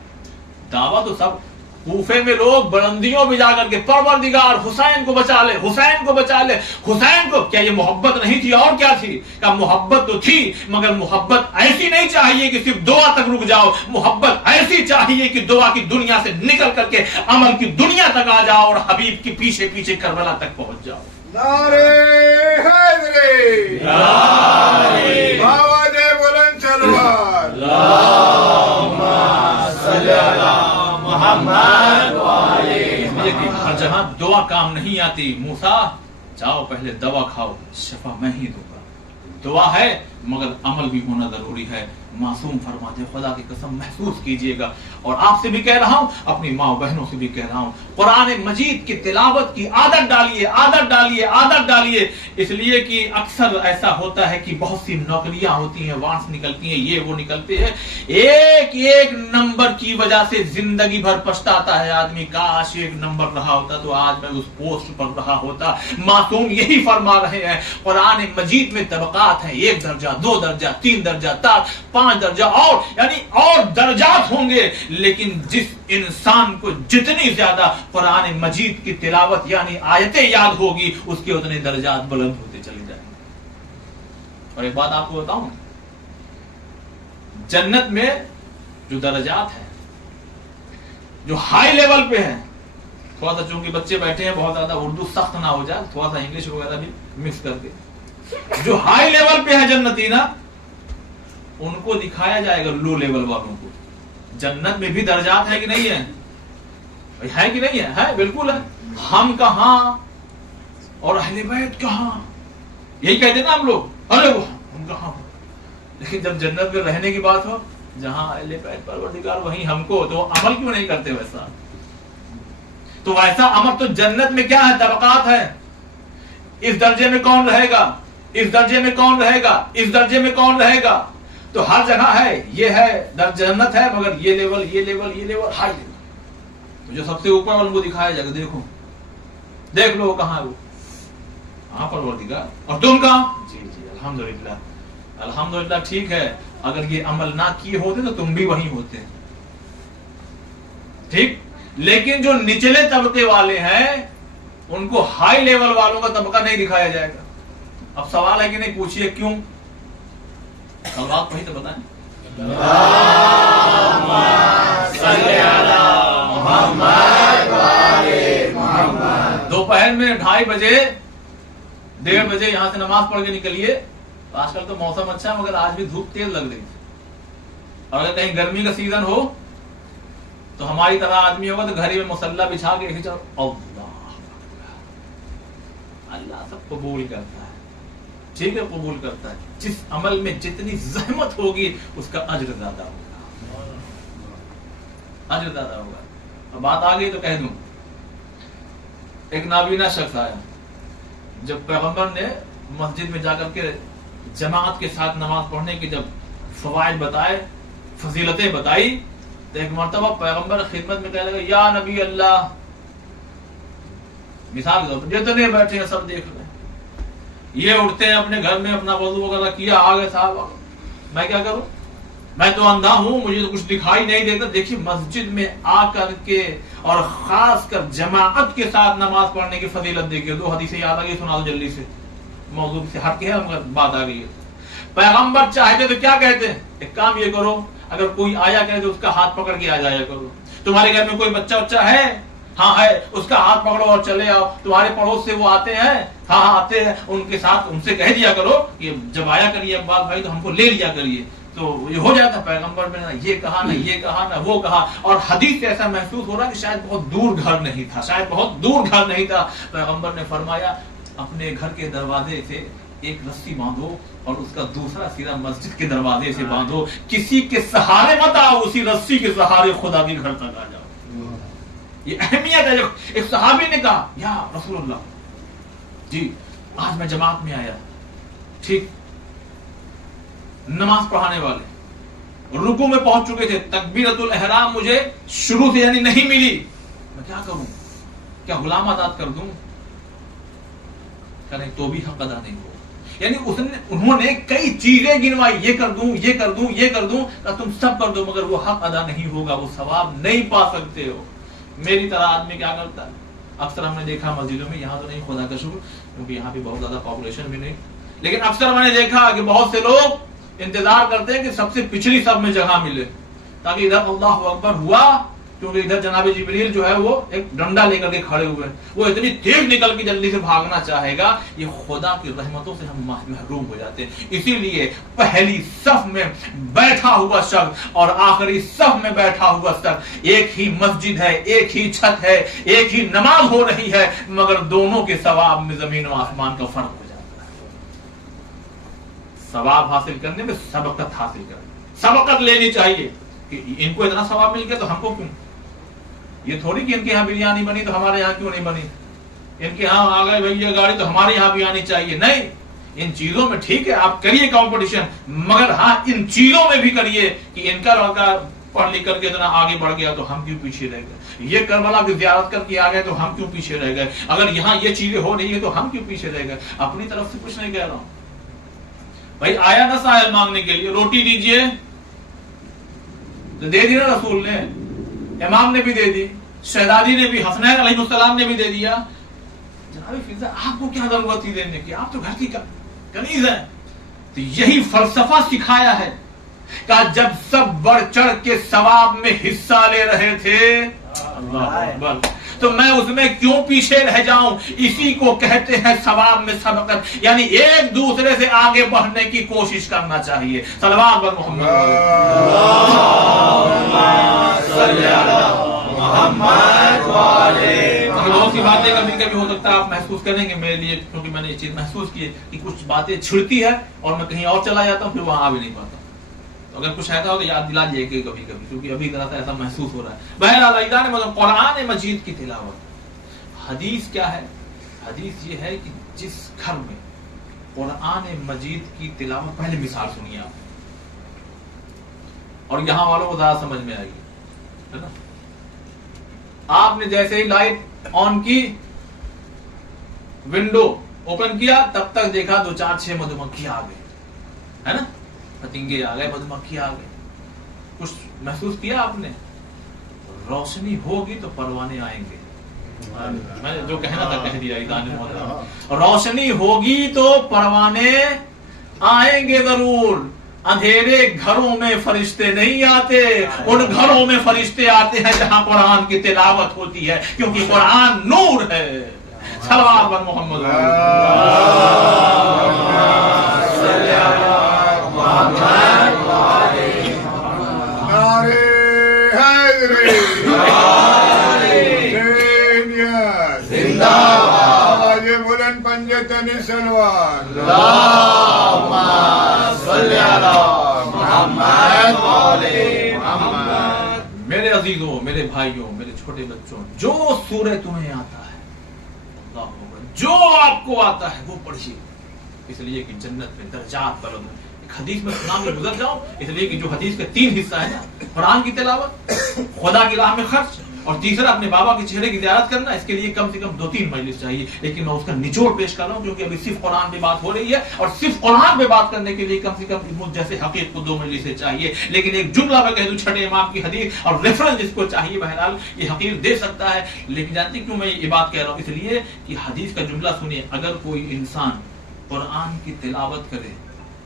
دعویٰ تو سب کوفے میں لوگ بلندیوں میں جا کر کے پروردگار حسین کو بچا لے, حسین کو بچا لے, حسین کو. کیا یہ محبت نہیں تھی اور کیا تھی؟ کہ محبت تو تھی مگر محبت ایسی نہیں چاہیے کہ صرف دعا تک رک جاؤ. محبت ایسی چاہیے کہ دعا کی دنیا سے نکل کر کے عمل کی دنیا تک آ جاؤ اور حبیب کے پیچھے پیچھے کربلا تک پہنچ جاؤ. نعرے حیدری, آواز بلند سلوات. ہر جہاں دعا کام نہیں آتی. موسیٰ جاؤ پہلے دوا کھاؤ, شفا میں ہی دوں گا. دعا ہے مگر عمل بھی ہونا ضروری ہے. معصوم فرماتے خدا کی قسم محسوس کیجئے گا. اور آپ سے بھی کہہ رہا ہوں, اپنی ماں بہنوں سے بھی کہہ رہا ہوں, قرآن مجید کی تلاوت کی عادت ڈالیے, عادت ڈالیے, عادت ڈالیے. اس لیے کہ اکثر ایسا ہوتا ہے کہ بہت سی نوکریاں ہوتی ہیں, وانس نکلتی ہیں, یہ وہ نکلتے ہیں, ایک ایک نمبر کی وجہ سے زندگی بھر پچھتاتا ہے آدمی. کاش ایک نمبر رہا ہوتا تو آج میں اس پوسٹ پر رہا ہوتا. معصوم یہی فرما رہے ہیں. قرآن مجید میں طبقات ہیں, 1 درجہ, 2 درجہ, 3 درجہ, 5 درجہ, اور یعنی اور درجات ہوں گے. لیکن جس انسان کو جتنی زیادہ قرآن مجید کی تلاوت یعنی آیتیں یاد ہوگی, اس کے اتنے درجات بلند ہوتے چلے جائیں گے. اور ایک بات آپ کو بتاؤں, جنت میں جو درجات ہیں, جو ہائی لیول پہ ہیں, تھوڑا سا چونکہ بچے بیٹھے ہیں بہت زیادہ اردو سخت نہ ہو جائے, تھوڑا سا انگلش وغیرہ بھی مکس کر کے, جو ہائی لیول پہ ہے جنتی نا, ان کو دکھایا جائے گا لو لیول والوں کو. جنت میں بھی درجات ہے کہ نہیں ہے؟ ہے کہ نہیں ہے؟ ہے, بالکل ہے. ہم کہاں اور اہل بیت کہاں, یہی کہتے نا ہم لوگ, ارے وہ ہم کہاں. لیکن جب جنت میں رہنے کی بات ہو, جہاں اہل بیت پروردگار وہیں ہم کو, تو عمل کیوں نہیں کرتے ویسا؟ تو ویسا عمل تو جنت میں کیا ہے, طبقات ہے. اس درجے میں کون رہے گا, اس درجے میں کون رہے گا, اس درجے میں کون رہے گا. تو ہر جگہ ہے, یہ ہے جنت ہے مگر یہ لیول, یہ لیول, یہ لیول, ہائی لیول. تو جو سب سے اوپر والوں کو دکھایا جائے گا, دیکھو دیکھ لو کہاں ہے وہ, ہاں پروردگار. اور تم کہاں؟ جی جی الحمدللہ, الحمدللہ ٹھیک ہے. اگر یہ عمل نہ کیے ہوتے تو تم بھی وہیں ہوتے, ٹھیک. لیکن جو نچلے طبقے والے ہیں ان کو ہائی لیول والوں کا طبقہ نہیں دکھایا جائے گا. اب سوال ہے کہ نہیں, پوچھئے کیوں؟ بات وہی تو بتائیں. دوپہر میں 2:30 بجے 1:30 بجے یہاں سے نماز پڑھ کے نکلیے. آج کل تو موسم اچھا ہے مگر آج بھی دھوپ تیز لگ رہی. اور اگر کہیں گرمی کا سیزن ہو تو ہماری طرح آدمی ہوگا تو گھر میں مصلی بچھا کے اللہ سب قبول کرتا ہے, ٹھیک ہے, قبول کرتا ہے. جس عمل میں جتنی زحمت ہوگی اس کا اجر زیادہ ہوگا, اجر زیادہ ہوگا. اب بات آ گئی تو کہہ دوں, ایک نابینا شخص آیا, جب پیغمبر نے مسجد میں جا کر کے جماعت کے ساتھ نماز پڑھنے کی جب فوائد بتائے, فضیلتیں بتائی, تو ایک مرتبہ پیغمبر خدمت میں کہنے لگا, یا نبی اللہ, مثال کے طور پر جتنے بیٹھے ہیں سب دیکھ لیں, یہ اٹھتے ہیں اپنے گھر میں اپنا وضو وغیرہ کیا, آگے صاحب میں کیا کروں, میں تو اندھا ہوں, مجھے تو کچھ دکھائی نہیں دیتا. دیکھیے مسجد میں آ کر کے اور خاص کر جماعت کے ساتھ نماز پڑھنے کی فضیلت دیکھیے. 2 حدیثیں یاد آ گئی, سنا دو جلدی سے, موضوع سے ہٹ کے ہے بات آ گئی ہے. پیغمبر چاہتے تو کیا کہتے ہیں, ایک کام یہ کرو, اگر کوئی آیا کرے تو اس کا ہاتھ پکڑ کے آ جایا کرو. تمہارے گھر میں کوئی بچہ ہے, ہاں ہے, اس کا ہاتھ پکڑو اور چلے آؤ. تمہارے پڑوس سے وہ آتے ہیں, ہاں آتے ہیں, ان کے ساتھ ان سے کہہ دیا کرو کہ جب آیا کریے عباس بھائی تو ہم کو لے لیا کریے. تو یہ ہو جاتا. پیغمبر نے یہ کہا نہ یہ کہا نہ وہ کہا, اور حدیث سے ایسا محسوس ہو رہا کہ شاید بہت دور گھر نہیں تھا, شاید بہت دور گھر نہیں تھا. پیغمبر نے فرمایا اپنے گھر کے دروازے سے ایک رسی باندھو اور اس کا دوسرا سرا مسجد کے دروازے سے باندھو, کسی کے سہارے مت آؤ, اسی رسی کے سہارے خدا کے گھر تک آ جاؤ. یہ اہمیت ہے. ایک صحابی نے کہا, یا رسول اللہ جی آج میں جماعت میں آیا, ٹھیک, نماز پڑھانے والے رکوع میں پہنچ چکے تھے، تکبیرۃ الاحرام مجھے شروع سے یعنی نہیں ملی، میں کیا کروں؟ کیا غلام آزاد کر دوں؟ کہ نہیں، تو بھی حق ادا نہیں ہو. یعنی انہوں نے کئی چیزیں گنوائی، یہ کر دوں، یہ کر دوں، یہ کر دوں، کہ تم سب کر دو مگر وہ حق ادا نہیں ہوگا، وہ ثواب نہیں پا سکتے ہو. میری طرح آدمی کیا کرتا ہے؟ اکثر ہم نے دیکھا مسجدوں میں، یہاں تو نہیں خدا کا شکر کیونکہ یہاں پہ بہت زیادہ پاپولیشن بھی نہیں، لیکن اکثر میں نے دیکھا کہ بہت سے لوگ انتظار کرتے ہیں کہ سب سے پچھلی صف میں جگہ ملے تاکہ ادھر اللہ اکبر ہوا، کیونکہ ادھر جناب جبریل جو ہے وہ ایک ڈنڈا لے کر کے کھڑے ہوئے ہیں، وہ اتنی تیز نکل کے جلدی سے بھاگنا چاہے گا. یہ خدا کی رحمتوں سے ہم محروم ہو جاتے ہیں. اسی لیے پہلی صف میں بیٹھا ہوا شخص اور آخری صف میں بیٹھا ہوا شخص، ایک ہی مسجد ہے، ایک ہی چھت ہے، ایک ہی نماز ہو رہی ہے، مگر دونوں کے ثواب میں زمین و آسمان کا فرق ہو جاتا ہے. ثواب حاصل کرنے میں سبقت حاصل کریں، سبقت لینی چاہیے کہ ان کو اتنا ثواب مل گیا تو ہم کو کیوں؟ یہ تھوڑی کہ ان کے یہاں بریانی بنی تو ہمارے یہاں کیوں نہیں بنی، ان کے یہاں آ گئے بھائی یہ گاڑی تو ہمارے یہاں بھی آنی چاہیے. نہیں، ان چیزوں میں ٹھیک ہے آپ کریے کمپٹیشن، مگر ہاں ان چیزوں میں بھی کریے کہ ان کا لڑکا پڑھ لکھ کر کے اتنا آگے بڑھ گیا تو ہم کیوں پیچھے رہ گئے، یہ کربلا کی زیارت کر کے آ گئے تو ہم کیوں پیچھے رہ گئے، اگر یہاں یہ چیزیں ہو رہی ہے تو ہم کیوں پیچھے رہ گئے. اپنی طرف سے کچھ نہیں کہہ رہا ہوں بھائی. آیا نا سائل مانگنے کے لیے، روٹی دیجئے تو دے دی نا رسول نے، امام نے بھی دے دی، شہزادی نے بھی، حسنین علیہ السلام نے بھی دے دیا. جناب فضا آپ کو کیا ضرورت تھی دینے کی، آپ تو گھر کی کنیز ہیں. تو یہی فلسفہ سکھایا ہے کہ جب سب بڑھ چڑھ کے ثواب میں حصہ لے رہے تھے اللہ اکبر تو میں اس میں کیوں پیچھے رہ جاؤں. اسی کو کہتے ہیں ثواب میں سبقت، یعنی ایک دوسرے سے آگے بڑھنے کی کوشش کرنا چاہیے. صلوات بر محمد بہت سی باتیں کبھی کبھی ہو سکتا ہے آپ محسوس کریں گے میرے لیے، کیونکہ میں نے یہ چیز محسوس کی ہے کہ کچھ باتیں چھڑتی ہے اور میں کہیں اور چلا جاتا ہوں، پھر وہاں آ بھی نہیں پاتا. تو اگر کچھ ایسا ہو تو یاد دلا دیجیے کہ کبھی کبھی، کیونکہ ابھی ذرا سا ایسا محسوس ہو رہا ہے. بہرحال ایدان مگر قرآن مجید کی تلاوت، حدیث کیا ہے؟ حدیث یہ ہے کہ جس گھر میں قرآن مجید کی تلاوت، پہلے مثال سنیے آپ اور یہاں والوں کو زیادہ سمجھ میں آئے گی، ہے نا. آپ نے جیسے ہی لائٹ آن کی، ونڈو اوپن کیا، تب تک دیکھا 2 4 6 مدھو مکھی آ گئے، ہے نا، پتنگے آ گئے، مدھو مکھی آ گئے. کچھ محسوس کیا آپ نے؟ روشنی ہوگی تو پروانے آئیں گے. میں جو کہنا تھا کہہ دیا. روشنی ہوگی تو پروانے آئیں گے ضرور. اندھیرے گھروں میں فرشتے نہیں آتے، ان گھروں میں فرشتے آتے ہیں جہاں قرآن کی تلاوت ہوتی ہے، کیونکہ قرآن نور ہے. صلوات بر محمد. بلند پنجتن سلوات میرے عزیزوں، میرے بھائیوں، میرے چھوٹے بچوں، جو سورہ تمہیں آتا ہے، اللہ اکبر، جو آپ کو آتا ہے وہ پڑھیے، اس لیے کہ جنت میں درجات بلند ہیں. ایک حدیث میں سنا میں گزر جاؤں، اس لیے کہ جو حدیث کے 3 حصہ ہے نا، قرآن کی تلاوت، خدا کی راہ میں خرچ، اور تیسرا اپنے بابا کے چہرے کی زیارت کرنا. اس کے لیے کم سے کم 2-3 مجلس چاہیے، لیکن میں اس کا نچوڑ پیش کر رہا ہوں کیونکہ ابھی صرف قرآن پہ بات ہو رہی ہے، اور صرف قرآن پہ بات کرنے کے لیے کم سے کم مجھ جیسے حقیق کو 2 مجلسیں چاہیے. لیکن ایک جملہ میں کہہ دوں چھٹے امام کی حدیث اور ریفرنس جس کو چاہیے، بہرحال یہ حقیق دے سکتا ہے. لیکن جانتے کیوں میں یہ بات کہہ رہا ہوں؟ اس لیے کہ حدیث کا جملہ سنیے. اگر کوئی انسان قرآن کی تلاوت کرے،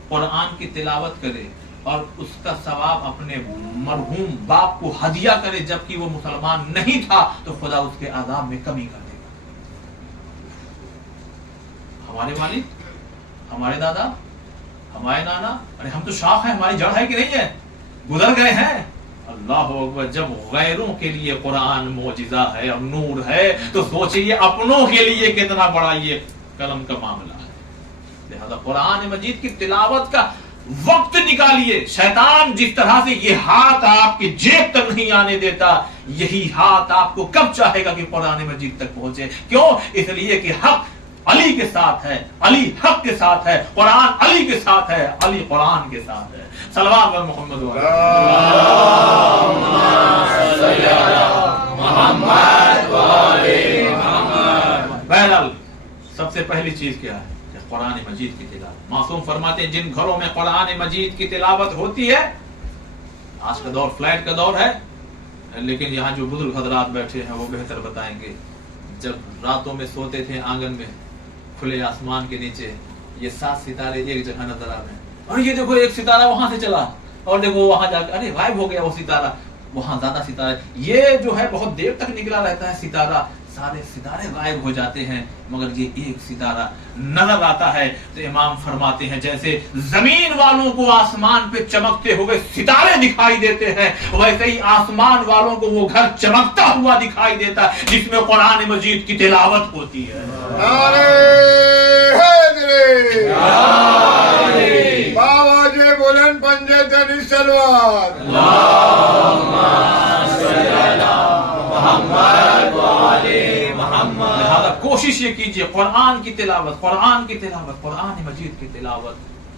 قرآن کی تلاوت کرے اور اس کا ثواب اپنے مرحوم باپ کو ہدیہ کرے جبکہ وہ مسلمان نہیں تھا، تو خدا اس کے عذاب میں کمی کر دے گا. ہمارے والد، ہمارے دادا، ہمارے نانا، ارے ہم تو شاخ ہیں، ہماری جڑ ہے کہ نہیں ہے، گزر گئے ہیں. اللہ اکبر. جب غیروں کے لیے قرآن معجزہ ہے اور نور ہے تو سوچئے اپنوں کے لیے کتنا بڑا یہ قلم کا معاملہ ہے. لہذا قرآن مجید کی تلاوت کا وقت نکالیے. شیطان جس طرح سے یہ ہاتھ آپ کی جیب تک نہیں آنے دیتا، یہی ہاتھ آپ کو کب چاہے گا کہ قرآن مجید تک پہنچے. کیوں؟ اس لیے کہ حق علی کے ساتھ ہے، علی حق کے ساتھ ہے، قرآن علی کے ساتھ ہے، علی قرآن کے ساتھ ہے. सलवात अला मोहम्मद व बहरहाल सबसे पहली चीज क्या है कि कुरान मजीद की तिलावत। मासूम फरमाते हैं जिन घरों में कुरान मजीद की तिलावत होती है, आज का दौर फ्लैट का दौर है, लेकिन यहाँ जो बुजुर्ग हजरात बैठे हैं वो बेहतर बताएंगे। जब रातों में सोते थे आंगन में खुले आसमान के नीचे, ये 7 सितारे एक जगह नजर आ रहे हैं, और ये देखो एक सितारा वहां से चला, और देखो वहां जाकर अरे गायब हो गया वो सितारा, वहां ज्यादा सितारे, ये जो है बहुत देर तक निकला रहता है सितारा, सारे सितारे गायब हो जाते हैं, मगर ये एक सितारा नजर आता है। तो इमाम फरमाते हैं जैसे जमीन वालों को आसमान पे चमकते हुए सितारे दिखाई देते हैं, वैसे ही आसमान वालों को वो घर चमकता हुआ दिखाई देता है जिसमें कुरान मजीद की तिलावत होती है। बाबा जी बुलंद पंजे तनी सलवात। लिहाजा कोशिश ये कीजिए कुरान की तिलावत, कुरान की तिलावत, कुरान मजीद की तिलावत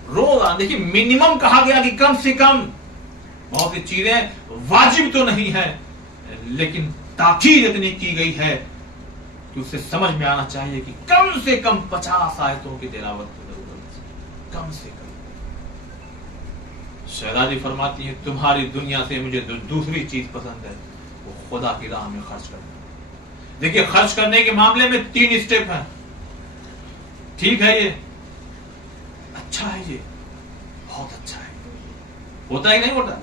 रोज। देखिए मिनिमम कहा गया कि कम से कम, बहुत सी चीजें वाजिब तो नहीं है, लेकिन ताकीद इतनी की गई है कि उससे समझ में आना चाहिए कि कम से कम 50 आयतों की तिलावत की जरूरत है, कम से कम। शहजादी फरमाती है तुम्हारी दुनिया से मुझे दूसरी चीज पसंद है, वो खुदा की राह में खर्च करना। देखिए खर्च करने के मामले में 3 स्टेप हैं। ठीक है, ये अच्छा है, ये बहुत अच्छा है, होता ही नहीं होता,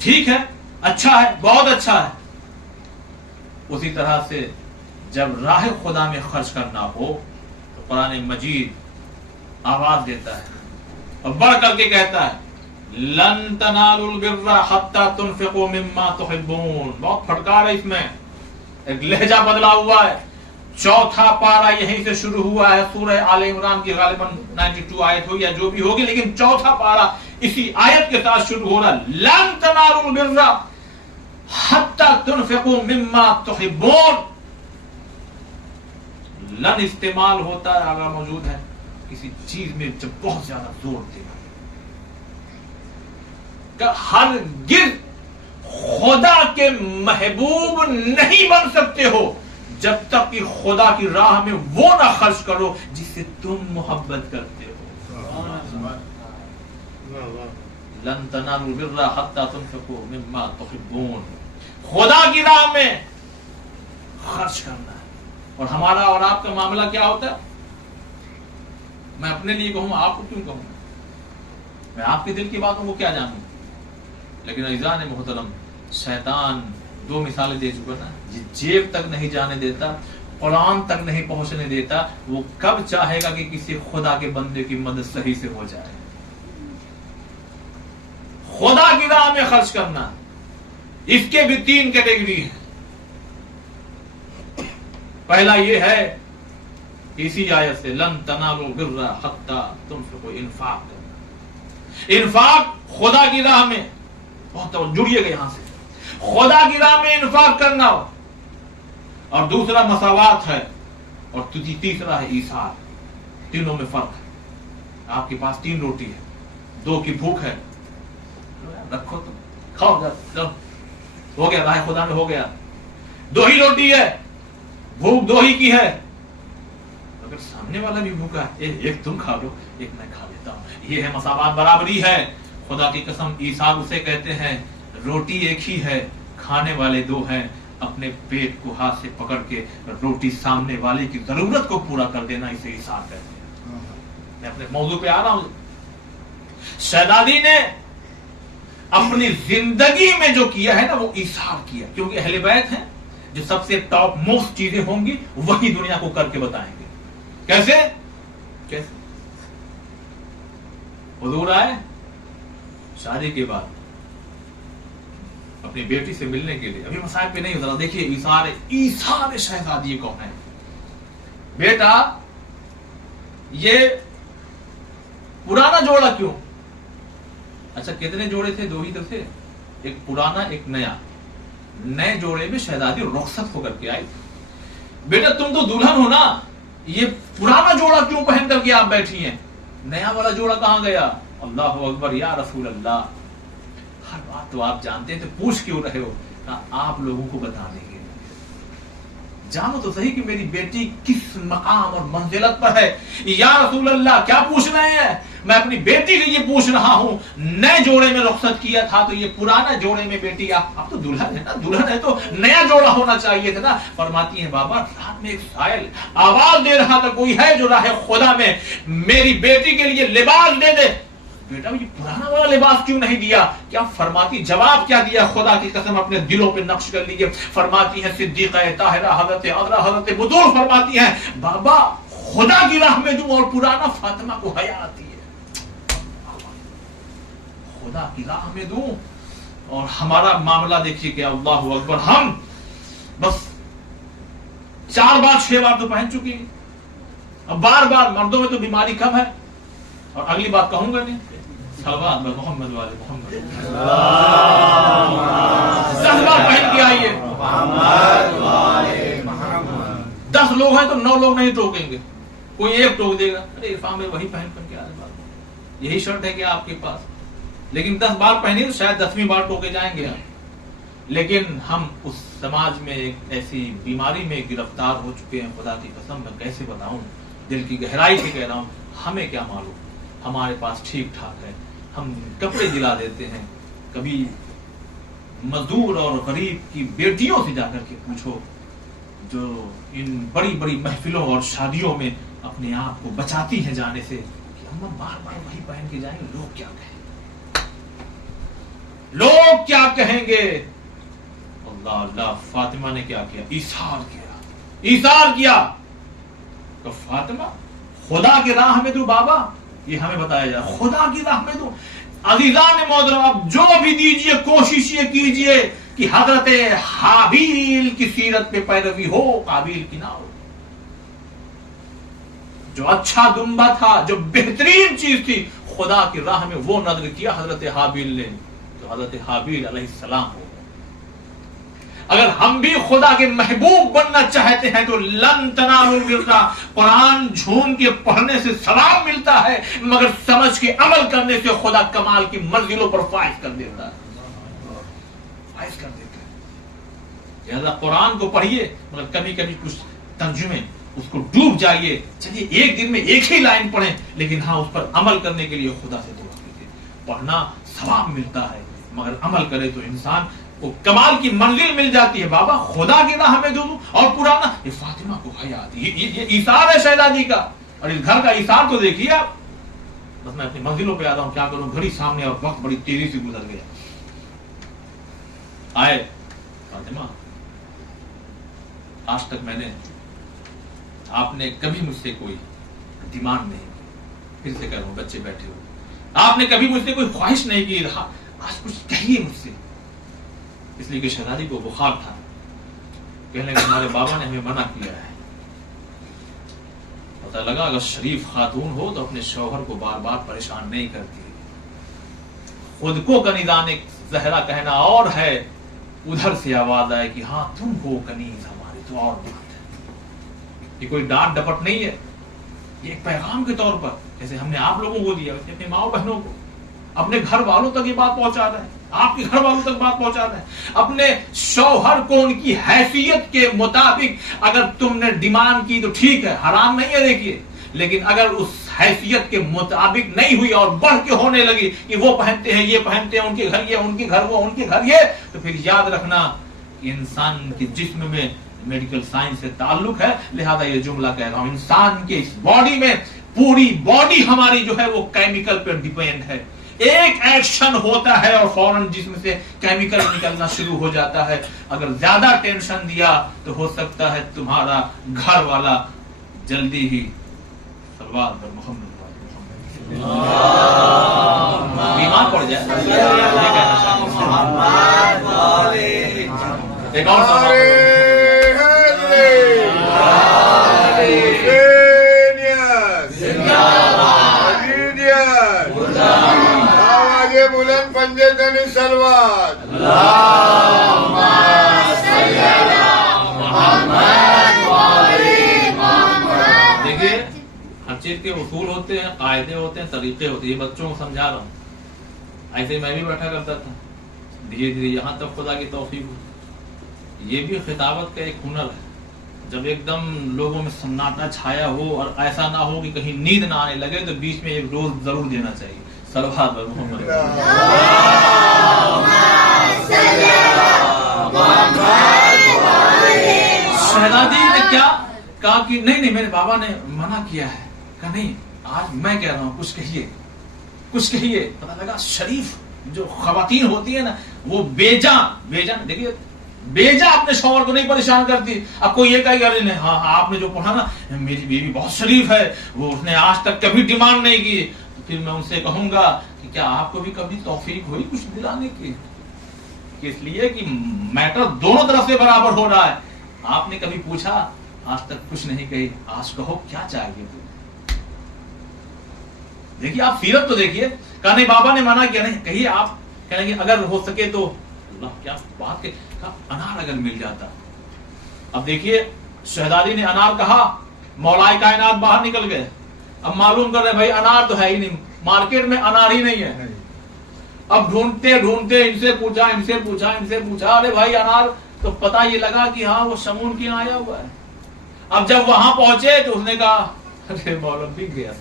ठीक है, अच्छा है, बहुत अच्छा है। उसी तरह से जब राह खुदा में खर्च करना हो तो कुरान मजीद आवाज देता है और बढ़ करके कहता है लन तनालुल बिर्रा हत्ता तुनफिकू मिम्मा तुहिब्बून। बहुत फटकार है इसमें, एक लहजा बदला हुआ है। चौथा पारा यहीं से शुरू हुआ है, सूरह आले इमरान की गालिबन 92 आयत हो या जो भी होगी, लेकिन चौथा पारा इसी आयत के साथ शुरू हो रहा है, लन तनालुल बिर्रा हत्ता तुनफिकू मिम्मा तुहिब्बून। लन इस्तेमाल होता है अगर मौजूद है किसी चीज में जब बहुत ज्यादा जोर देना, हरगिज़ खुदा के महबूब नहीं बन सकते हो जब तक कि खुदा की राह में वो ना खर्च करो जिससे तुम मोहब्बत करते हो। लन तनालुल बिर्रा हत्ता तुनफिकू मिम्मा तुहिब्बून। खुदा की राह में खर्च करना है। और हमारा और आपका मामला क्या होता है? मैं अपने लिए कहूं, आपको क्यों कहूं? मैं आपके दिल की बातों को क्या जानूं? लेकिन अज़ीज़ान मोहतरम, शैतान 2 मिसालें दे चुका ना, जेब तक नहीं जाने देता, कुरान तक नहीं पहुंचने देता, वो कब चाहेगा कि किसी खुदा के बंदे की मदद सही से हो जाए। खुदा की राह में खर्च करना, इसके भी 3 कैटेगरी है। पहला ये है इसी आयत से लन तनालुल बिर्रा हत्ता तुनफिकू, इन्फाक करना। इन्फाक खुदा की राह में, बहुत जुड़िएगा यहां से, खुदा की राह में इन्फाक करना। और दूसरा मसावात है, और तीसरा है ईसार। तीनों में फर्क है। आपके पास 3 रोटी है, 2 की भूख है, रखो तुम, खाओ, जाओ, हो गया, राह खुदा में हो गया। 2 ही रोटी है, भूख 2 ही की है, अगर सामने वाला भी भूखा है, एक तुम खा लो, एक मैं खा लेता हूं, ये है मसावात, बराबरी है। खुदा की कसम, ईसा उसे कहते हैं रोटी एक ही है, खाने वाले 2 हैं, अपने पेट को हाथ से पकड़ के रोटी सामने वाले की जरूरत को पूरा कर देना, इसे ईसा कहते हैं। मैं अपने मौजू पे आ रहा हूं। शहजादी ने अपनी जिंदगी में जो किया है ना, वो ईसार किया, क्योंकि अहले बैत हैं, जो सबसे टॉप मोस्ट चीजें होंगी वही दुनिया को करके बताएंगे। कैसे कैसे हुजूर आए शादी के बाद अपनी बेटी से मिलने के लिए, अभी मसाइब पे नहीं उतरा। देखिए ईसार शहजादी कौन है? बेटा ये पुराना जोड़ा क्यों? अच्छा, कितने जोड़े थे? 2 ही तो थे, एक पुराना एक नया। नए जोड़े में शहजादी रुखसत होकर के आई। बेटा तुम तो दुल्हन हो ना, ये पुराना जोड़ा क्यों पहन करके आप बैठी हैं? नया वाला जोड़ा कहां गया? अल्लाह अकबर या रसूल अल्लाह, हर बात तो आप जानते हैं तो पूछ क्यों रहे हो? आप लोगों को बताने के लिए, जानो तो सही कि मेरी बेटी किस मकाम और मंजिलत पर है। या रसूल अल्लाह, क्या पूछ रहे हैं? मैं अपनी बेटी के लिए पूछ रहा हूँ। नए जोड़े में रुखसत किया था तो ये पुराना जोड़े में बेटी अब तो दुल्हन है ना, दुल्हन है तो नया जोड़ा होना चाहिए था ना। फरमाती है बाबा, रात में एक साइल आवाज दे रहा था, कोई है जो राह खुदा में मेरी बेटी के लिए लिबास दे दे। बेटा ये पुराना वाला लिबास क्यों नहीं दिया? क्या फरमाती, जवाब क्या दिया? खुदा की कसम अपने दिलों पे नक्श कर लीजिए। फरमाती है सिद्दीक़ा ताहिरा हज़रत अज़रा हज़रत बुतूल फरमाती है बाबा खुदा की राह में दूं और पुराना फातिमा को हया आती है। खुदा की राह में दूं और हमारा मामला देखिए कि अल्लाह अकबर, हम बस 4 बार 6 बार तो पहन चुकी है। अब बार बार मर्दों में तो बीमारी कम है। और अगली बात कहूंगा नहीं, सलवात में मोहम्मद वाले मोहम्मद 10 बार पहन के आइए। 10 लोग हैं तो 9 लोग नहीं टोकेंगे, कोई एक टोक देगा, अरे इरफान में वही पहन के आ रहे, यही शर्ट है क्या आपके पास? लेकिन 10 बार पहनी तो शायद 10वीं बार टोके जाएंगे हम। लेकिन हम उस समाज में एक ऐसी बीमारी में गिरफ्तार हो चुके हैं, खुदा की कसम मैं कैसे बताऊं, दिल की गहराई से कह रहा हूं, हमें क्या मालूम, हमारे पास ठीक ठाक है, हम कपड़े दिला देते हैं। कभी मजदूर और गरीब की बेटियों से जाकर के पूछो, जो इन बड़ी बड़ी महफिलों और शादियों में अपने आप को बचाती हैं जाने से, कि अम्मा बार बार वही पहन के जाएंगे, लोग क्या कहेंगे, लोग क्या कहेंगे। अल्लाह अल्लाह, फातिमा ने क्या किया? ईसार किया। तो फातिमा खुदा की राह में दो बाबा, ये हमें बताया जाए, खुदा की राह में दो। अज़ीज़ान मोहतरम, आप जो भी दीजिए कोशिश ये कीजिए कि हजरत हाबील की सीरत पे पैरवी हो, काबिल की ना हो। जो अच्छा दुम्बा था, जो बेहतरीन चीज थी, खुदा की राह में वो नजर किया हजरत हाबील ने, तो हजरत हाबील अलैहिस्सलाम हो। अगर हम भी खुदा के महबूब बनना चाहते हैं तो लन तनालुल बिर्रा, कुरान झूम के पढ़ने से सवाब मिलता है, मगर समझ के अमल करने से खुदा कमाल की मंजिलों पर फाइज कर देता है, फाइज कर देता है। लिहाजा कुरान को पढ़िए, मगर कभी कभी कुछ तर्जुमे उसको डूब जाइए। चलिए एक दिन में एक ही लाइन पढ़ें, लेकिन हाँ उस पर अमल करने के लिए खुदा से दुआ कीजिए। पढ़ना सवाब मिलता है, मगर अमल करे तो इंसान को कमाल की मंजिल मिल जाती है। बाबा खुदा की राह में दो, और पुराना ये फातिमा को हया आती, ये ईसार है शहजादी का, और इस घर का ईसार तो देखिए आप। बस मैं अपनी मंजिलों पे आता हूं, क्या करूं, घड़ी सामने और वक्त बड़ी तेजी से गुजर गया। आए फातिमा, आज तक मैंने, आपने कभी मुझसे कोई डिमांड नहीं की, फिर से कह रहा हूं, बच्चे बैठे हो, आपने कभी मुझसे कोई ख्वाहिश नहीं की, रहा आज कुछ कहिए मुझसे। इसलिए कि शहजादी को बुखार था, कहने लगे हमारे बाबा ने हमें मना किया है। पता लगा अगर शरीफ खातून हो तो अपने शौहर को बार बार परेशान नहीं करती, खुद को कनीज़ाने ज़हरा कहना और है, उधर से आवाज आए कि हाँ तुम हो कनीज हमारी, तो और बात है। ये कोई डांट डपट नहीं है, ये एक पैगाम के तौर पर, जैसे हमने आप लोगों को दिया, अपने माओ बहनों को, अपने घर वालों तक ये बात पहुंचा रहे हैं, आपके घर वालों तक बात पहुंचा रहे हैं। अपने शौहर को उनकी हैसियत के मुताबिक अगर तुमने डिमांड की तो ठीक है, हराम नहीं है देखिए, लेकिन अगर उस हैसियत के मुताबिक नहीं हुई और बढ़ के होने लगी कि वो पहनते हैं, ये पहनते हैं, उनके घर ये, उनके घर वो, उनके घर ये, तो फिर याद रखना कि इंसान के जिस्म में मेडिकल साइंस से ताल्लुक है। लिहाजा ये जुमला कह रहा हूं, इंसान के इस बॉडी में, पूरी बॉडी हमारी जो है वो केमिकल पर डिपेंड है। एक एक्शन होता है और फौरन जिस्म से केमिकल निकलना शुरू हो जाता है। अगर ज्यादा टेंशन दिया तो हो सकता है तुम्हारा घर वाला जल्दी ही सलवात पर मोहम्मद बीमार पड़ जाए। एक और बुलंद पंजे तनी सलवात। देखिए हर चीज चीज के उसूल होते हैं, कायदे होते हैं, तरीके होते हैं। ये बच्चों को समझा रहा हूँ, ऐसे मैं भी बैठा करता था, धीरे धीरे यहाँ तक खुदा की तौफीक हुई। ये भी खिताबत का एक हुनर है, जब एकदम लोगों में सन्नाटा छाया हो और ऐसा ना हो कि कहीं नींद ना आने लगे, तो बीच में एक डोज जरूर देना चाहिए। सलवात पर मोहम्मद। शहजादी ने क्या कहा कि नहीं मेरे बाबा ने मना किया है। कहा नहीं, आज मैं कह रहा हूँ, कुछ कहिए, कुछ कहिए। पता लगा शरीफ जो खवातीन होती है ना, वो बेजा देखिए, बेजा अपने शौहर को नहीं परेशान करती। अब कोई ये कहेगा अरे नहीं, हाँ आपने जो पढ़ा ना, मेरी बीवी बहुत शरीफ है, वो उसने आज तक कभी डिमांड नहीं की। तो फिर मैं उनसे कहूंगा कि क्या आपको भी कभी तौफीक हुई कुछ दिलाने की? इसलिए कि मैटर दोनों तरफ से बराबर हो रहा है। आपने कभी पूछा, आज तक कुछ नहीं कही, आज कहो क्या चाहिए। देखिए आप सीरत तो देखिए। कहा नहीं बाबा ने मना किया, नहीं कहिए आप। कहेंगे अगर हो सके तो, अल्लाह क्या बात है, अनार अगर मिल जाता। अब देखिए शहजादी ने अनार कहा, मौलाए कायनात बाहर निकल गए। अब मालूम कर रहे भाई अनार तो है ही नहीं, मार्केट में अनार ही नहीं है। अब ढूंढते ढूंढते इनसे पूछा, अरे भाई अनार, तो पता ये लगा कि हाँ वो शमून की आया हुआ है। अब जब वहां पहुंचे तो उसने कहा अरे मौला बिक गया,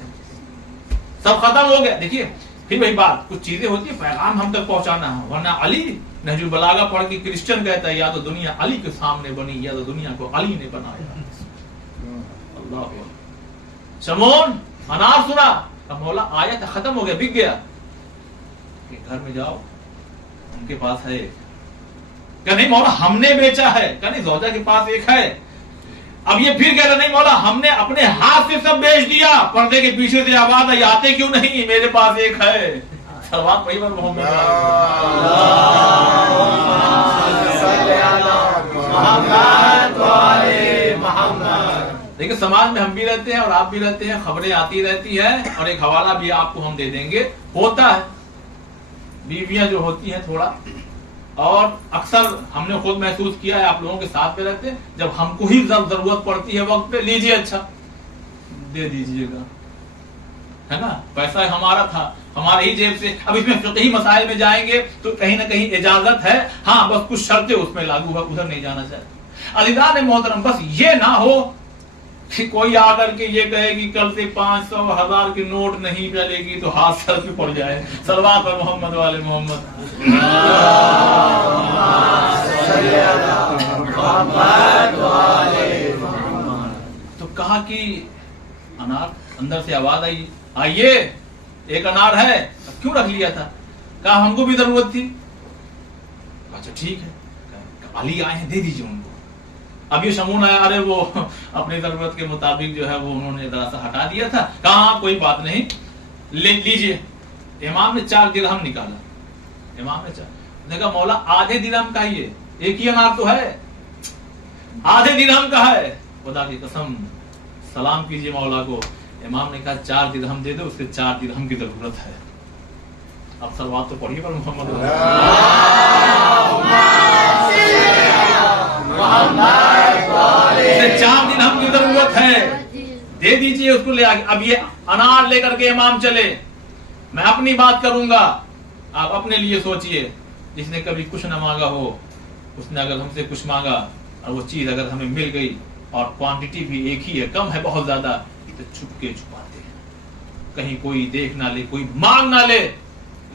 सब खत्म हो गया। देखिए फिर वही बात, कुछ चीजें होती है पैगाम हम तक पहुंचाना है, वरना अली नहजुल बलागा पढ़ के क्रिश्चियन कहता है, या तो दुनिया अली के सामने बनी, या तो दुनिया को अली ने बनाया। अल्लाह। शमून अनार सुना, अब मौला आया था, खत्म हो गया, बिक गया। घर में जाओ, उनके पास है। क्या नहीं मौला हमने बेचा है? क्या नहीं जोजा के पास एक है। अब ये फिर कह रहा नहीं मौला हमने अपने हाथ से सब बेच दिया। पर्दे के पीछे से आवाज आई, आते क्यों नहीं, मेरे पास एक है। सलवात पढ़िए मोहम्मद। देखिए समाज में हम भी रहते हैं और आप भी रहते हैं, खबरें आती रहती है, और एक हवाला भी आपको हम दे देंगे। होता है बीवियां जो होती हैं थोड़ा, और अक्सर हमने खुद महसूस किया है, आप लोगों के साथ में रहते हैं, जब हमको ही जरूरत पड़ती है वक्त पे, लीजिए अच्छा दे दीजिएगा, है ना, पैसा हमारा था, हमारे ही जेब से। अब इसमें फिक़ही मसाइल में जाएंगे तो कहीं ना कहीं इजाजत है, हाँ बस कुछ शर्तें उसमें लागू है, उधर नहीं जाना चाहिए। अज़ीज़ान मोहतरम, बस ये ना हो कि कोई आकर के ये कहे कि कल से 500 1000 की नोट नहीं चलेगी तो हाथ सर पे पड़ जाए। सलवात पर मोहम्मद वाले मोहम्मद। तो कहा कि अनार, अंदर से आवाज आई, आइए एक अनार है। क्यों रख लिया था? कहा हमको भी जरूरत थी। अच्छा ठीक है, अली आए हैं, दे दीजिए उनको। अब ये शमून आया, अरे वो अपनी जरूरत के मुताबिक जो है वो उन्होंने जरा सा हटा दिया था। कहा कोई बात नहीं, ले लीजिए। इमाम ने 4 दिरहम निकाला। इमाम ने 4 देखा, मौला आधे दिरहम का ही है, एक ही अनार तो है, आधे दिरहम का है। खुदा की कसम सलाम कीजिए मौला को। इमाम ने कहा 4 दिरहम दे दो, उसके 4 दिरहम की जरूरत है। अब सलवात तो पढ़िए पर मोहम्मद। 4 दिरहम की जरूरत है, दे दीजिए उसको ले आके। अब ये अनार लेकर के इमाम चले। मैं अपनी बात करूंगा, आप अपने लिए सोचिए। जिसने कभी कुछ न मांगा हो, उसने अगर हमसे कुछ मांगा और वो चीज अगर हमें मिल गई और क्वांटिटी भी एक ही है, कम है बहुत ज्यादा, तो छुपके छुपाते हैं, कहीं कोई देख ना ले, कोई मांग ना ले।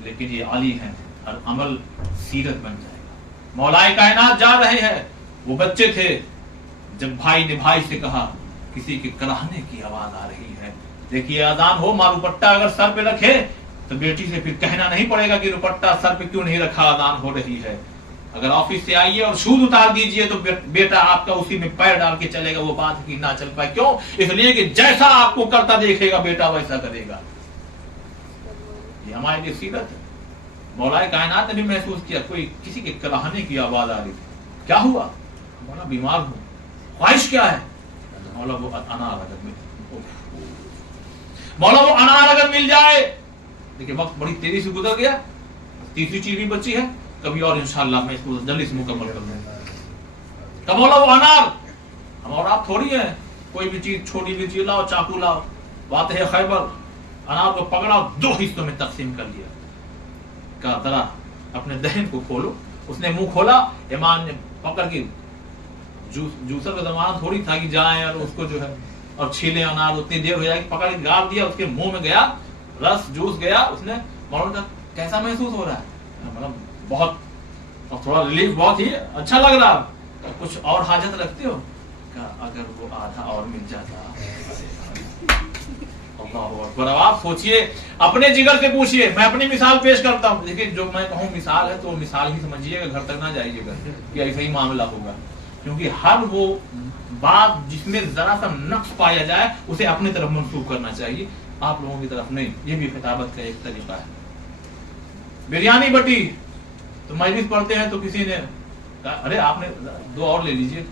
लेकिन ये अली है, हर अमल सीरत बन जाएगा। मौलाए कायनात जा रहे हैं, वो बच्चे थे, जब भाई ने भाई से कहा किसी के कराहने की आवाज आ रही है। देखिए अजान हो, मां रुपट्टा अगर सर पे रखे तो बेटी से फिर कहना नहीं पड़ेगा कि रुपट्टा सर पे क्यों नहीं रखा, अजान हो रही है। अगर ऑफिस से आइए और शूज उतार दीजिए तो बेटा आपका उसी में पैर डाल के चलेगा, वो बात की ना चल पाए। क्यों? इसलिए कि जैसा आपको करता देखेगा बेटा वैसा करेगा। ये हमारे लिए सीरत है। मौलाए कायनात ने भी महसूस किया, कोई किसी के कराहने की आवाज आ रही थी। क्या हुआ? मौला बीमार हूं, ख्वाहिश क्या है? मौला वो अनार अगर मिल जाए। देखिए वक्त बड़ी तेजी से गुजर गया, तीसरी चीज भी बची है, कभी और इंशाअल्लाह मैं इसको जल्दी से मुकम्मल कर दूंगा। तो मौला वो अनार, हम और आप थोड़ी है, कोई भी चीज, छोटी भी चीज लाओ, चाकू लाओ, फातह खैबर अनार को पकड़ा, 2 हिस्सों में तकसीम कर लिया, कहा जरा अपने दहन को खोलो। उसने मुंह खोला, ईमान ने पकड़ के, जूसर का जमाना थोड़ी था कि जाए और उसको जो है और छीले अनार, उतनी देर हो जाएगी, पकड़ के गाड़ दिया, उसके मुंह में गया, रस जूस गया। उसने मौलाना कहा कैसा महसूस हो रहा है? मतलब बहुत, और थोड़ा रिलीफ, बहुत ही अच्छा लग रहा, कुछ और हाजत रखते हो? कहा अगर वो आधा और मिल जाता। पर आप सोचिए, अपने जिगर से पूछिए, मैं अपनी मिसाल पेश करता हूँ। देखिए जो मैं कहूँ मिसाल है तो मिसाल ही समझिएगा, घर तक ना जाइएगा कि ऐसा ही मामला होगा, क्योंकि हर वो बात जिसमें जरा सा नक्श पाया जाए उसे अपनी तरफ मंसूब करना चाहिए, आप लोगों की तरफ नहीं। ये भी खिताबत का एक तरीका है। बिरयानी बटी तो मजलिस पढ़ते हैं तो किसी ने कहा अरे आपने 2 और ले लीजिए।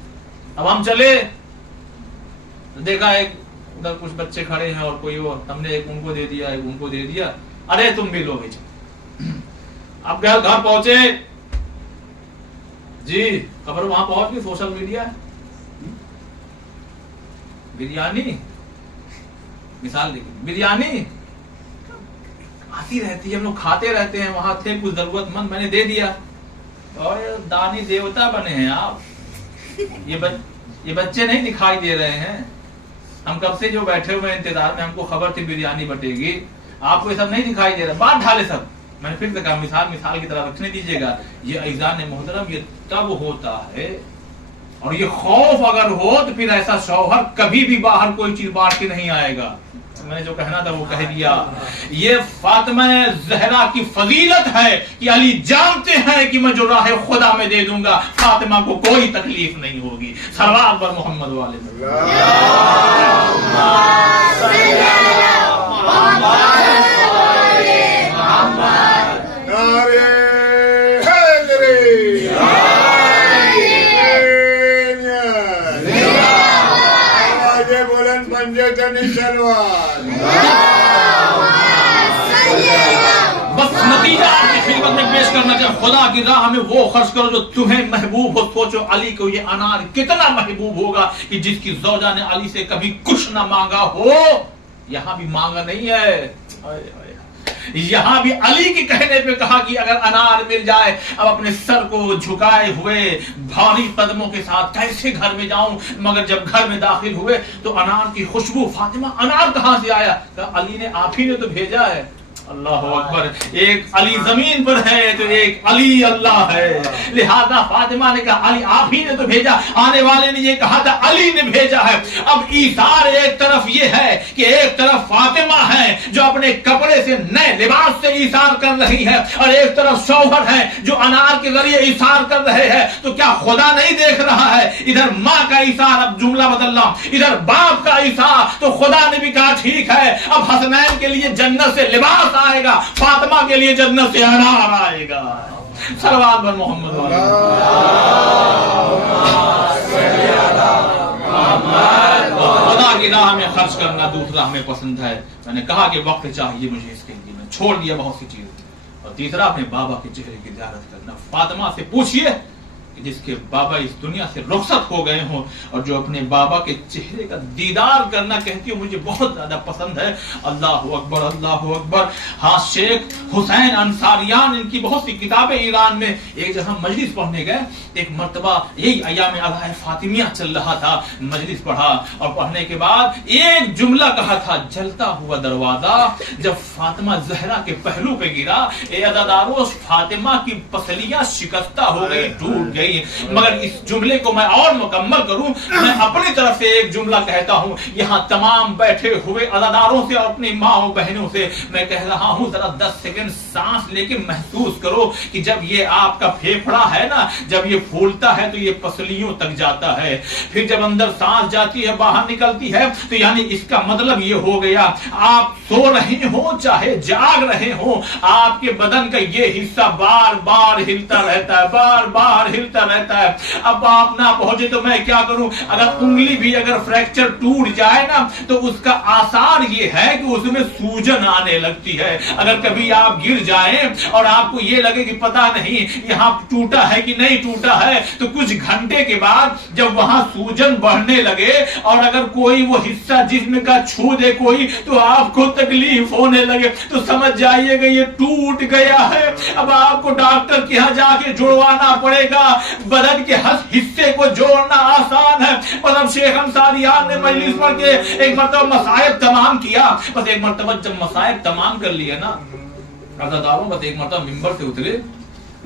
अब हम चले तो देखा एक उधर कुछ बच्चे खड़े हैं और कोई और, हमने एक उनको दे दिया, एक उनको दे दिया, अरे तुम भी लो भाई। अब घर पहुंचे जी, खबर वहां पहुंच गई, सोशल मीडिया है, बिरयानी, मिसाल देखिए, बिरयानी आती रहती है, हम लोग खाते रहते हैं, वहां थे कुछ जरूरतमंद, मैंने दे दिया, और दानी देवता बने हैं आप। ये बच्चे नहीं दिखाई दे रहे हैं, हम कब से जो बैठे हुए इंतजार में, हमको खबर थी बिरयानी बटेगी, आपको ये सब नहीं दिखाई दे रहा, बात ढाले सब। मैंने फिर से कहा मिसाल की तरह रखने दीजिएगा। ये ऐज़ान मोहतरम ये तब होता है, और ये खौफ अगर हो तो फिर ऐसा शौहर कभी भी बाहर कोई चीज बांट के नहीं आएगा। मैंने जो कहना था वो कह दिया। ये फातिमा ज़हरा की फजीलत है कि अली जानते हैं कि मैं जो राह खुदा में दे दूंगा फातिमा को कोई तकलीफ नहीं होगी। सल्लल्लाहु अलैहि मोहम्मद वाले बस नतीजा आपकी खिदमत में पेश करना चाहिए। खुदा की राह में वो खर्च करो जो तुम्हें महबूब हो। सोचो अली को ये अनार कितना महबूब होगा कि जिसकी ज़ौजा ने अली से कभी कुछ ना मांगा हो। यहाँ भी मांगा नहीं है, यहाँ भी अली के कहने पे कहा कि अगर अनार मिल जाए, अब अपने सर को झुकाए हुए भारी कदमों के साथ कैसे घर में जाऊं। मगर जब घर में दाखिल हुए तो अनार की खुशबू, फातिमा अनार कहां से आया? कहा अली ने, आप ही ने तो भेजा है। अल्लाह अकबर। एक अली जमीन पर है तो एक अली अल्लाह है। लिहाजा फातिमा ने कहा अली आप ही ने तो भेजा। आने वाले ने ये कहा था अली ने भेजा है। अब ईसार एक तरफ ये है कि एक तरफ फातिमा है जो अपने कपड़े से, नए लिबास से ईसार कर रही है, और एक तरफ शौहर है जो अनार के जरिए ईसार कर रहे हैं। तो क्या खुदा नहीं देख रहा है? इधर माँ का ईसार, अब जुमला बदलना, इधर बाप का ईसार, तो खुदा ने भी कहा ठीक है अब हसनैन के लिए जन्नत से लिबास आएगा, फातिमा के लिए जन्नत से अनार आएगा। सल्लल्लाहु अलैहि मोहम्मद खुदा की राह में खर्च करना दूसरा हमें पसंद है। मैंने कहा कि वक्त चाहिए मुझे इसके लिए, मैं छोड़ दिया बहुत सी चीजें। और तीसरा अपने बाबा के चेहरे की ज़ियारत करना। फातिमा से पूछिए जिसके बाबा इस दुनिया से रुखसत हो गए हों और जो अपने बाबा के चेहरे का दीदार करना कहती हो, मुझे बहुत ज्यादा पसंद है। अल्लाह अकबर, अल्लाह अकबर। हाँ, शेख हुसैन अंसारियान, इनकी बहुत सी किताबें ईरान में। एक जगह मजलिस पढ़ने गए, एक मर्तबा यही अय्याम अज़हा फातिमिया चल रहा था, मजलिस पढ़ा और पढ़ने के बाद एक जुमला कहा था, जलता हुआ दरवाजा जब फातिमा ज़हरा के पहलू पे गिरा, ए अज़ादारों फातिमा की पसलियां शिकस्ता हो गई, टूट गई। मगर इस जुमले को मैं और मुकम्मल करूं, मैं अपनी तरफ से एक जुमला कहता हूं। यहां तमाम बैठे हुए अज़ादारों से और अपनी माओ बहनों से मैं कह रहा हूं, जरा 10 सेकंड सांस लेके महसूस करो कि जब ये आपका फेफड़ा है ना, जब ये फूलता है तो ये पसलियों तक जाता है। फिर जब अंदर सांस जाती है, बाहर निकलती है, तो यानी इसका मतलब ये हो गया आप सो रहे हो चाहे जाग रहे हो, आपके बदन का ये हिस्सा बार बार हिलता रहता है, बार बार हिलता रहता है। अब आप ना पहुंचे तो मैं क्या करूं? अगर उंगली भी अगर फ्रैक्चर टूट जाए ना तो उसका आसार ये है कि उसमें सूजन आने लगती है। अगर कभी आप गिर जाएं और आपको ये लगे कि पता नहीं यहाँ टूटा है कि नहीं टूटा है, तो कुछ घंटे के बाद जब वहां सूजन बढ़ने लगे और अगर कोई वो हिस्सा जिस्म का छू दे कोई तो आपको तकलीफ होने लगे, तो समझ जाइएगा ये टूट गया है। अब आपको डॉक्टर के यहाँ जाके जुड़वाना पड़ेगा। बदन के हर हिस्से को जोड़ना आसान है, पर अब शेख अंसारियान ने मजलिस पढ़ के एक मरतबा मसाइब तमाम किया। बस एक मरतबा जब मसाइब तमाम कर लिया ना अज़ादारों, बस एक मरतबा मिंबर से उतरे,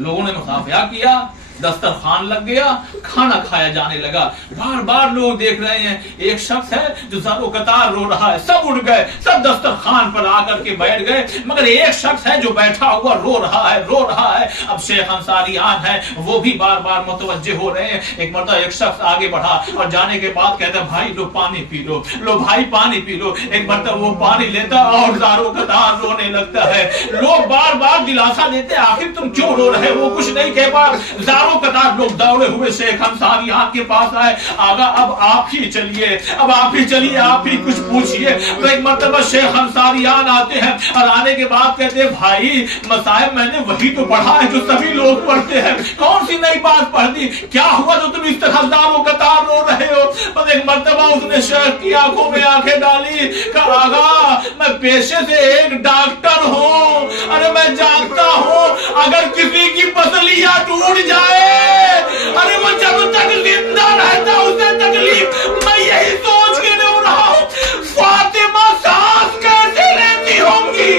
लोगों ने मुसाफिया किया, दस्तरखान लग गया, खाना खाया जाने लगा। बार बार लोग देख रहे हैं, एक शख्स है जो ज़रो कतार रो रहा है, सब उठ गए, सब दस्तरखान पर आकर के बैठ गए, मगर एक शख्स है जो बैठा हुआ रो रहा है, रो रहा है। अब शेख अंसारियान है, वो भी बार बार मुतवज्जे हो रहे हैं। एक मरतबा एक शख्स आगे बढ़ा और जाने के बाद कहता है भाई लो पानी पी लो, लो भाई पानी पी लो। एक मरतबा वो पानी लेता और ज़रो कतार रोने लगता है। लोग बार बार दिलासा देते आखिर तुम क्यों रो रहे हो, वो कुछ नहीं कह पा। कतार लोग दौड़े हुए शेख अंसारियान के पास आए, आगा अब आप ही चलिए, अब आप ही चलिए, आप ही कुछ पूछिए। तो एक मर्तबा शेख अंसारियान आते हैं और आने के बाद कहते हैं भाई मसाइब मैंने वही तो पढ़ा है जो सभी लोग पढ़ते हैं, कौन सी नई बात पढ़ दी, क्या हुआ जो तुम इस तरह दारों कतार रो रहे हो। बस एक मर्तबा उसने शेख की आंखों में आंखें डाली, कहा आगा मैं पेशे से एक डॉक्टर हूँ, अरे मैं जानता हूँ अगर किसी की पसलियां टूट जाए, अरे वो जब तक जिंदा रहता उसे तकलीफ, मैं यही सोच के रो रहा हूं फातिमा सांस कैसे लेती होंगी।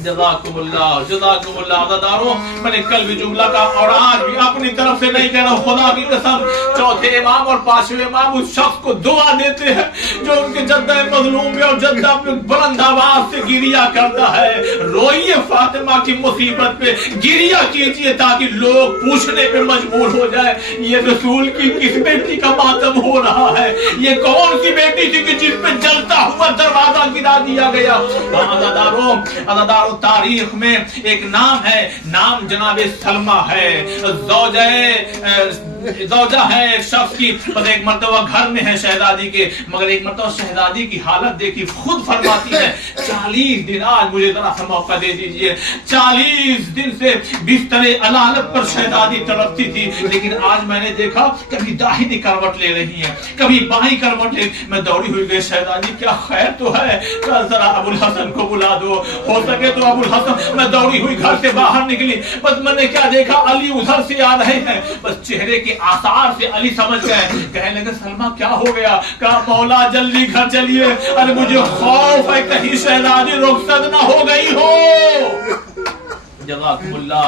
जज़ाकुमुल्लाह जज़ाकुमुल्लाह। अज़ादारों, मैंने कल भी जुमला का और आज भी अपनी तरफ से नहीं कह रहा, खुदा की कसम चौथे इमाम और पांचवें इमाम उस शख्स को दुआ देते हैं जो उनके जद्दा मजलूम में और जद्दा पे बुलंद आवाज से गिरिया करता है। रोइए फातिमा की मुसीबत पे, गिरिया कीजिए ताकि लोग पूछने पे मजबूर हो जाए ये रसूल की किस बेटी का मातम हो रहा है, ये कौन सी बेटी थी कि जिस पे जलता हुआ दरवाजा गिरा दिया गया। अज़ादारों, तारीख में एक नाम है, नाम जनाबे सलमा है, ज़ौजा है एक शख्स की। बस एक मर्तबा घर में है शहजादी के, मगर एक मर्तबा शहजादी की हालत देखी, खुद फरमाती है 40 दिन, आज मुझे जरा सा मौका दे दीजिए, 40 दिन से बिस्तरे अलालत पर शहजादी तड़पती थी, लेकिन आज मैंने देखा कभी दाहिनी करवट ले रही है, कभी बाईं करवट ले। मैं दौड़ी हुई गई, शहजादी क्या खैर तो है, जरा अबुल हसन को बुला दो, हो सके तो अबुल हसन। मैं दौड़ी हुई घर से बाहर निकली, बस मैंने क्या देखा, अली उधर से आ रहे हैं, बस चेहरे के आसार से अली समझ गए। कहने लगे सलमा क्या हो गया, कहा मौला जल्दी घर चलिए, अरे मुझे खौफ है कहीं शहजादी रुखसत ना हो गई हो। जज़ाकुमुल्लाह।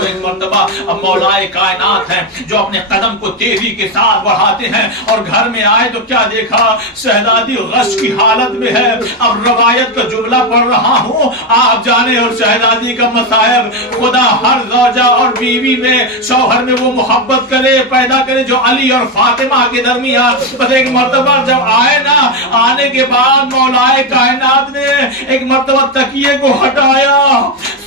एक मर्तबा अब मौलाए कायनात हैं जो अपने कदम को तेजी के साथ बढ़ाते हैं और घर में आए तो क्या देखा, शहजादी गश की हालत में है। अब रवायत का जुमला पढ़ रहा हूँ, आप जाने और शहजादी का मसायब। खुदा हर ज़ौजा और बीवी में, शौहर में वो मोहब्बत करे, पैदा करे जो अली और फातिमा के दरमियान। बस एक मर्तबा जब आए ना, आने के बाद मौलाए कायनात ने एक मर्तबा तकिए को हटाया,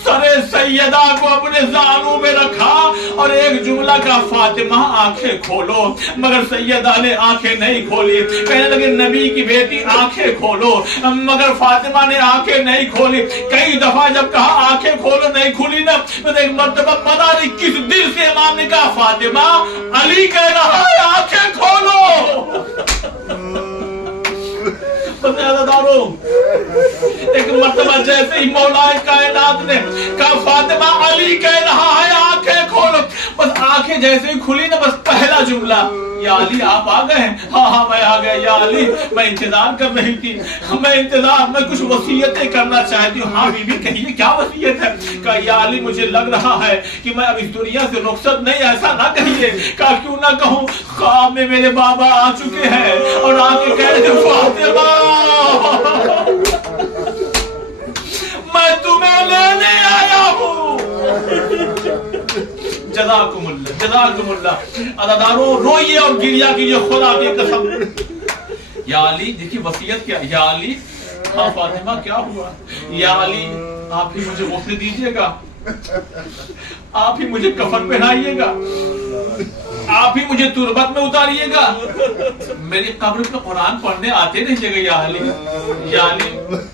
सरे सैयदा को अपने जानू में रखा और एक जुमला का फातिमा आंखें खोलो, मगर सैयदा ने आंखें नहीं खोली। कहने लगे नबी की बेटी आंखें खोलो, मगर फातिमा ने आंखें नहीं खोली। कई दफा जब कहा आंखें खोलो नहीं खुली ना, तो एक मर्तबा पता नहीं किस दिल से इमाम ने कहा फातिमा अली कह रहा है आंखें खोलो। एक मर्तबा जैसे ही मौलाए कायनात ने कहा फातिमा अली कह रहा है आंखें खोलो, बस आंखें जैसे ही खुली ना, बस पहला जुमला या अली आप आ गए? हाँ हाँ मैं आ गया या अली, मैं इंतजार कर रही थी, मैं कुछ वसीयतें करना चाहती हूँ। हाँ बीबी कहिए क्या वसीयत है? कहा या अली मुझे लग रहा है कि मैं अब इस दुनिया से रुखसत नहीं, ऐसा ना कहिए। कहा क्यों ना कहूँ, ख्वाब में मेरे बाबा आ चुके हैं और आके कह रहे फातिमा मैं तुम्हें लेने आया हूँ। जज़ाकुमुल्लाह जज़ाकुमुल्लाह। अज़ादारों रोइए और गिरिया कीजिए खुदा की कसम। या अली देखिए वसीयत क्या, या अली हाँ फातिमा क्या हुआ, या अली आप ही मुझे गुफ्त दीजिएगा, आप ही मुझे कफन पहनाइएगा, आप ही मुझे तुरबत में उतारिएगा, मेरी कब्र पे कुरान पढ़ने आते रहिएगा या अली।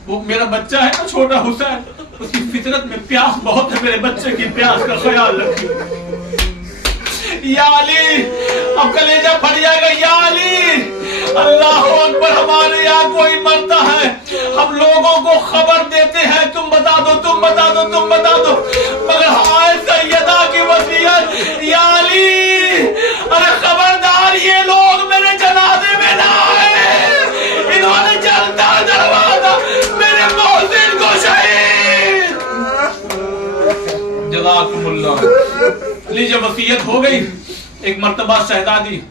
वो मेरा बच्चा है ना छोटा हुसैन, उसकी फितरत में प्यास बहुत है, मेरे बच्चे की प्यास का ख्याल रखिए या अली। अब कलेजा फट जाएगा या अली। अल्लाह अकबर, हमारे यहाँ कोई मरता है, हम लोगों को खबर देते हैं, तुम बता दो, तुम बता दो, तुम बता दो, मगर हाय सैयदा की वसीयत या अली। अरे खबरदार, ये लोग मेरे जनाजे में ना आए, इन्होंने जलता दरवाजा मेरे मोहसिन को शहीद। जज़ाकुमुल्लाह। लीजिए, वसीयत हो गई। एक मर्तबा शहजादी,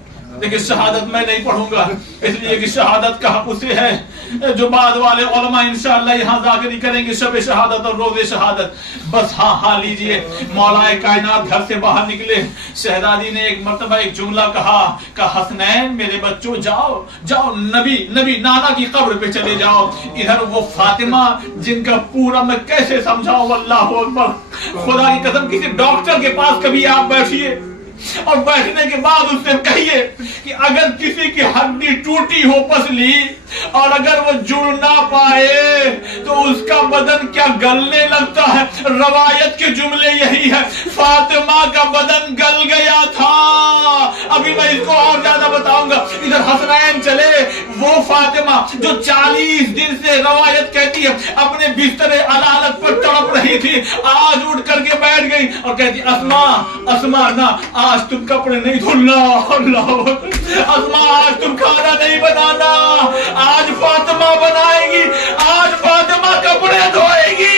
लेकिन शहादत मैं नहीं पढ़ूंगा, इसलिए कि शहादत का हक उसे है जो बाद वाले उलमा इंशाअल्लाह यहाँ जाकर करेंगे, शब शहादत और रोज़े शहादत। बस हाँ लीजिए, मौलाए कायनात घर से बाहर निकले। शहजादी ने एक मर्तबा एक जुमला कहा हसनैन मेरे बच्चों, जाओ जाओ, नबी नाना की कब्र पे चले जाओ। इधर वो फातिमा, जिनका पूरा मैं कैसे समझाऊं, अल्लाह अकबर, खुदा की कसम, किसी डॉक्टर के पास कभी आप बैठिए और बैठने के बाद उससे कहिए कि अगर किसी की हड्डी टूटी हो पसली और अगर वो जुड़ ना पाए तो उसका बदन क्या गलने लगता है। रवायत के जुमले यही है, फातिमा का बदन गल गया था। अभी मैं इसको और ज्यादा बताऊंगा। इधर हसनैन चले, वो फातिमा जो 40 दिन से, रवायत कहती है, अपने बिस्तरे अदालत पर तड़प रही थी, आज उठ करके बैठ गई और कहती अस्मा ना, आज तुम कपड़े नहीं धुलना, अस्मा आज तुम खाना नहीं बनाना, आज फातिमा बनाएगी, आज फातिमा कपड़े धोएगी।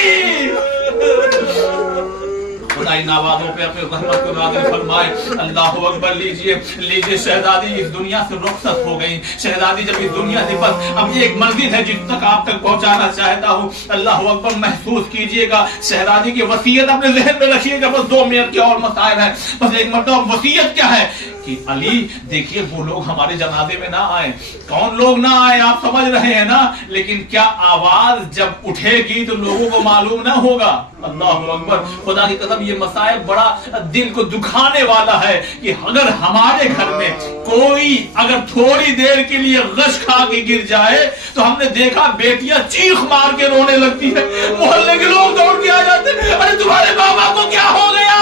खुदा इन आवाज़ों पे अपने रहमत को नाज़िल फरमाए। अल्लाह अकबर। लीजिए शहजादी इस दुनिया से रुखसत हो गई। शहजादी जब इस दुनिया से, बस अब ये एक मंजिल है जिस तक आप तक पहुंचाना चाहता हूँ। अल्लाह अकबर। महसूस कीजिएगा, शहजादी की वसीयत अपने ज़हन में रखिएगा। बस 2 मिनट के और मसाइल है। बस एक मतलब वसीयत क्या है कि अली देखिए, वो लोग हमारे जनाजे में ना आए। कौन लोग ना आए आप समझ रहे हैं ना, लेकिन क्या आवाज जब उठेगी तो लोगों को मालूम ना होगा। अल्लाह अकबर। खुदा की कसम, ये मसाइल बड़ा दिल को दुखाने वाला है कि अगर हमारे घर में कोई अगर थोड़ी देर के लिए गश खा के गिर जाए तो हमने देखा बेटियां चीख मार के रोने लगती है, मोहल्ले के लोग दौड़ के आ जाते हैं, अरे तुम्हारे बाबा को क्या हो गया,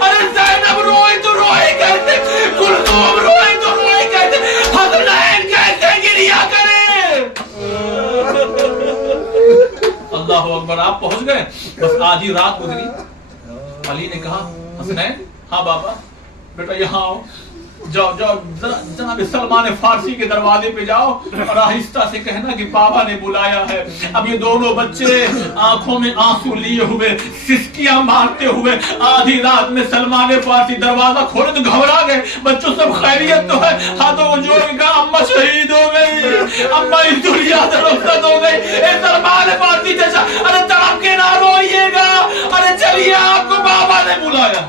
अरे ज़ैनब रोए तो रोए कैसे, कुलसूम रोए तो रोए कैसे, हसनैन कैसे गिरिया करे। अल्लाह अकबर। आप पहुंच गए, बस आधी रात गुजरी। अली ने कहा हसनैन, हाँ बाबा, बेटा यहाँ आओ, जाओ जाओ, जनाब सलमान फारसी के दरवाजे पे जाओ और आहिस्ता से कहना कि बाबा ने बुलाया है। अब ये दोनों बच्चे आंखों में आंसू लिए हुए, सिसकियां मारते हुए, आधी रात में सलमान फारसी दरवाजा खोले तो घबरा गए। बच्चों सब खैरियत तो है, हाथों को जोड़ के कहा अम्मा शहीद हो गई, अम्मा इस दुनिया से रुखसत हो गई। सलमान फारसी जैसा, अरे तड़प के ना रोइएगा, अरे चलिए आपको बाबा ने बुलाया।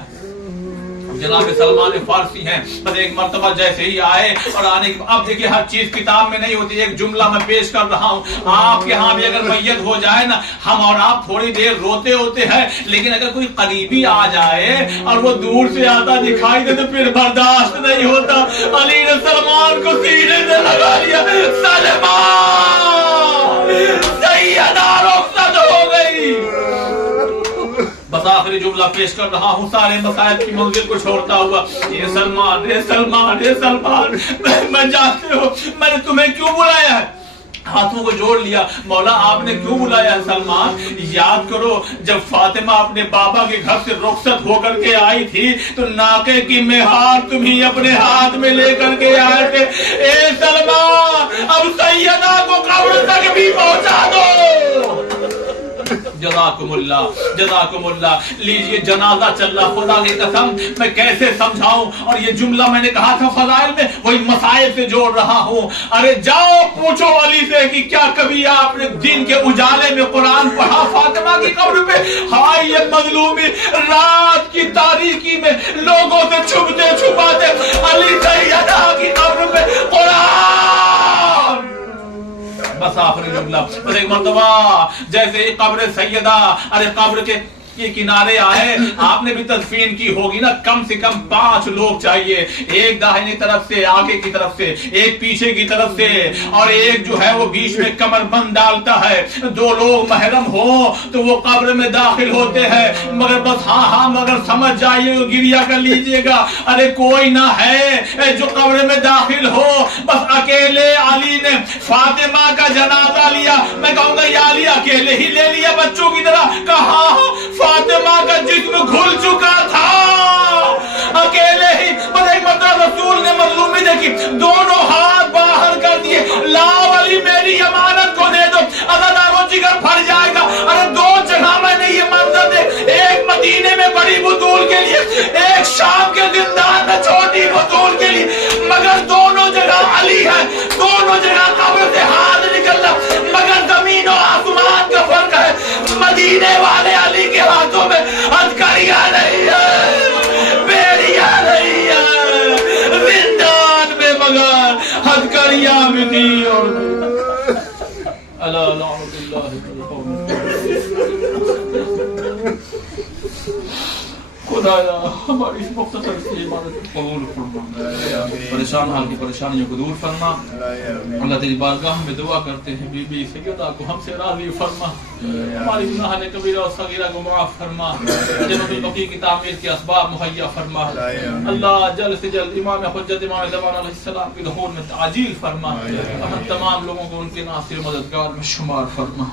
जनाब सलमान फारसी हैं, बस एक मर्तबा जैसे ही आए और आने के, अब देखिए हर चीज किताब में नहीं होती। एक जुमला मैं पेश कर रहा हूँ, आपके यहाँ भी अगर मैयत हो जाए ना, हम और आप थोड़ी देर रोते होते हैं, लेकिन अगर कोई करीबी आ जाए और वो दूर से आता दिखाई दे तो फिर बर्दाश्त नहीं होता। अली ने सलमान को सीने से लगा लिया, सलमान सैयदा रुखसत हो गई। बस आखिरी जुमला पेश कर रहा हूँ, सारे मसाइल की मंजिल को छोड़ता हुआ, ये सलमान, ये सलमान, ये सलमान, मैं जानते हो मैंने तुम्हें क्यों बुलाया है। हाथों को जोड़ लिया, मौला आपने क्यों बुलाया है सलमान। याद करो जब फातिमा अपने बाबा के घर से रुखसत होकर के आई थी तो नाके की मेहार तुम्ही अपने हाथ में लेकर के आए थे। ए सलमान, अब सैयदा को कब्र तक भी पहुंचा दो। जज़ाकुमुल्लाह, जज़ाकुमुल्लाह। लीजिए जनाजा चल रहा, खुदा की कसम मैं कैसे समझाऊं। और ये जुमला मैंने कहा था फजाइल में, वही मसाइल से जोड़ रहा हूं। अरे जाओ पूछो अली से कि क्या कभी आपने दिन के उजाले में कुरान पढ़ा फातिमा की कब्र पे। हाय ये मजलूमी, रात की तारीकी में लोगों से छुपते छुपाते अली सैयदा की कब्र पे कुरान। बस आखिरी जुमला, बस एक मर्तबा जैसे कब्र सैयदा, अरे कब्र के के किनारे आए, आपने भी तदफीन की होगी ना, कम से कम 5 लोग चाहिए, एक दाहिनी तरफ से, आगे की तरफ से, एक पीछे की तरफ से, और एक जो है वो बीच में कमरबंद डालता है। 2 लोग महरम हो तो वो कब्र में दाखिल होते हैं। मगर बस हाँ मगर समझ जाइए, गिरिया कर लीजिएगा, अरे कोई ना है जो कब्र में दाखिल हो, बस अकेले अली ने फातिमा का जनाजा लिया। मैं कहूंगा या अली अकेले ही ले लिया बच्चों की तरह? कहा, फातिमा का जिस्म घुल चुका था, अकेले ही। बस एक मतलब रसूल ने मजलूमी देखी, दोनों हाथ बाहर कर दिए, लाओ अली मेरी अमानत को दे दो, अज़ादारों जिगर फट जाएगा। अरे 2 जगह मैंने ये मंजर देख, एक मदीने में बड़ी बुतूल के लिए, एक शाम के जिंदान में छोटी बुतूल के लिए, मगर दोनों जगह अली है, दोनों जगह कब्र से हाथ निकलना, मगर जमीन और आसमान का फर्क है। मदीने वाले अली के हाथों में हथकड़ियां नहीं है, बेड़ियां नहीं है, जिंदान में मगर हथकड़ियां भी थी। और खुदाया हमारी इस मुख्तसर सी इबादत कबूल फरमा, परेशान हाल की परेशानियों को दूर फरमा। अल्लाह तेरी बारगाह में दुआ करते हैं, बीबी सैयदा को हमसे राज़ी फरमा, हमारी गुनाह ने कबीरा और सगीरा को माफ फरमा, जन्नतुल बकी की तामीर के असबाब मुहैया फरमा। अल्लाह जल्द से जल्द इमाम हुज्जत इमाम ज़मान अलैहिस्सलाम की ज़हूर में ताजील फरमा, और हम तमाम लोगों को उनके नासिर मददगार में शुमार फरमा।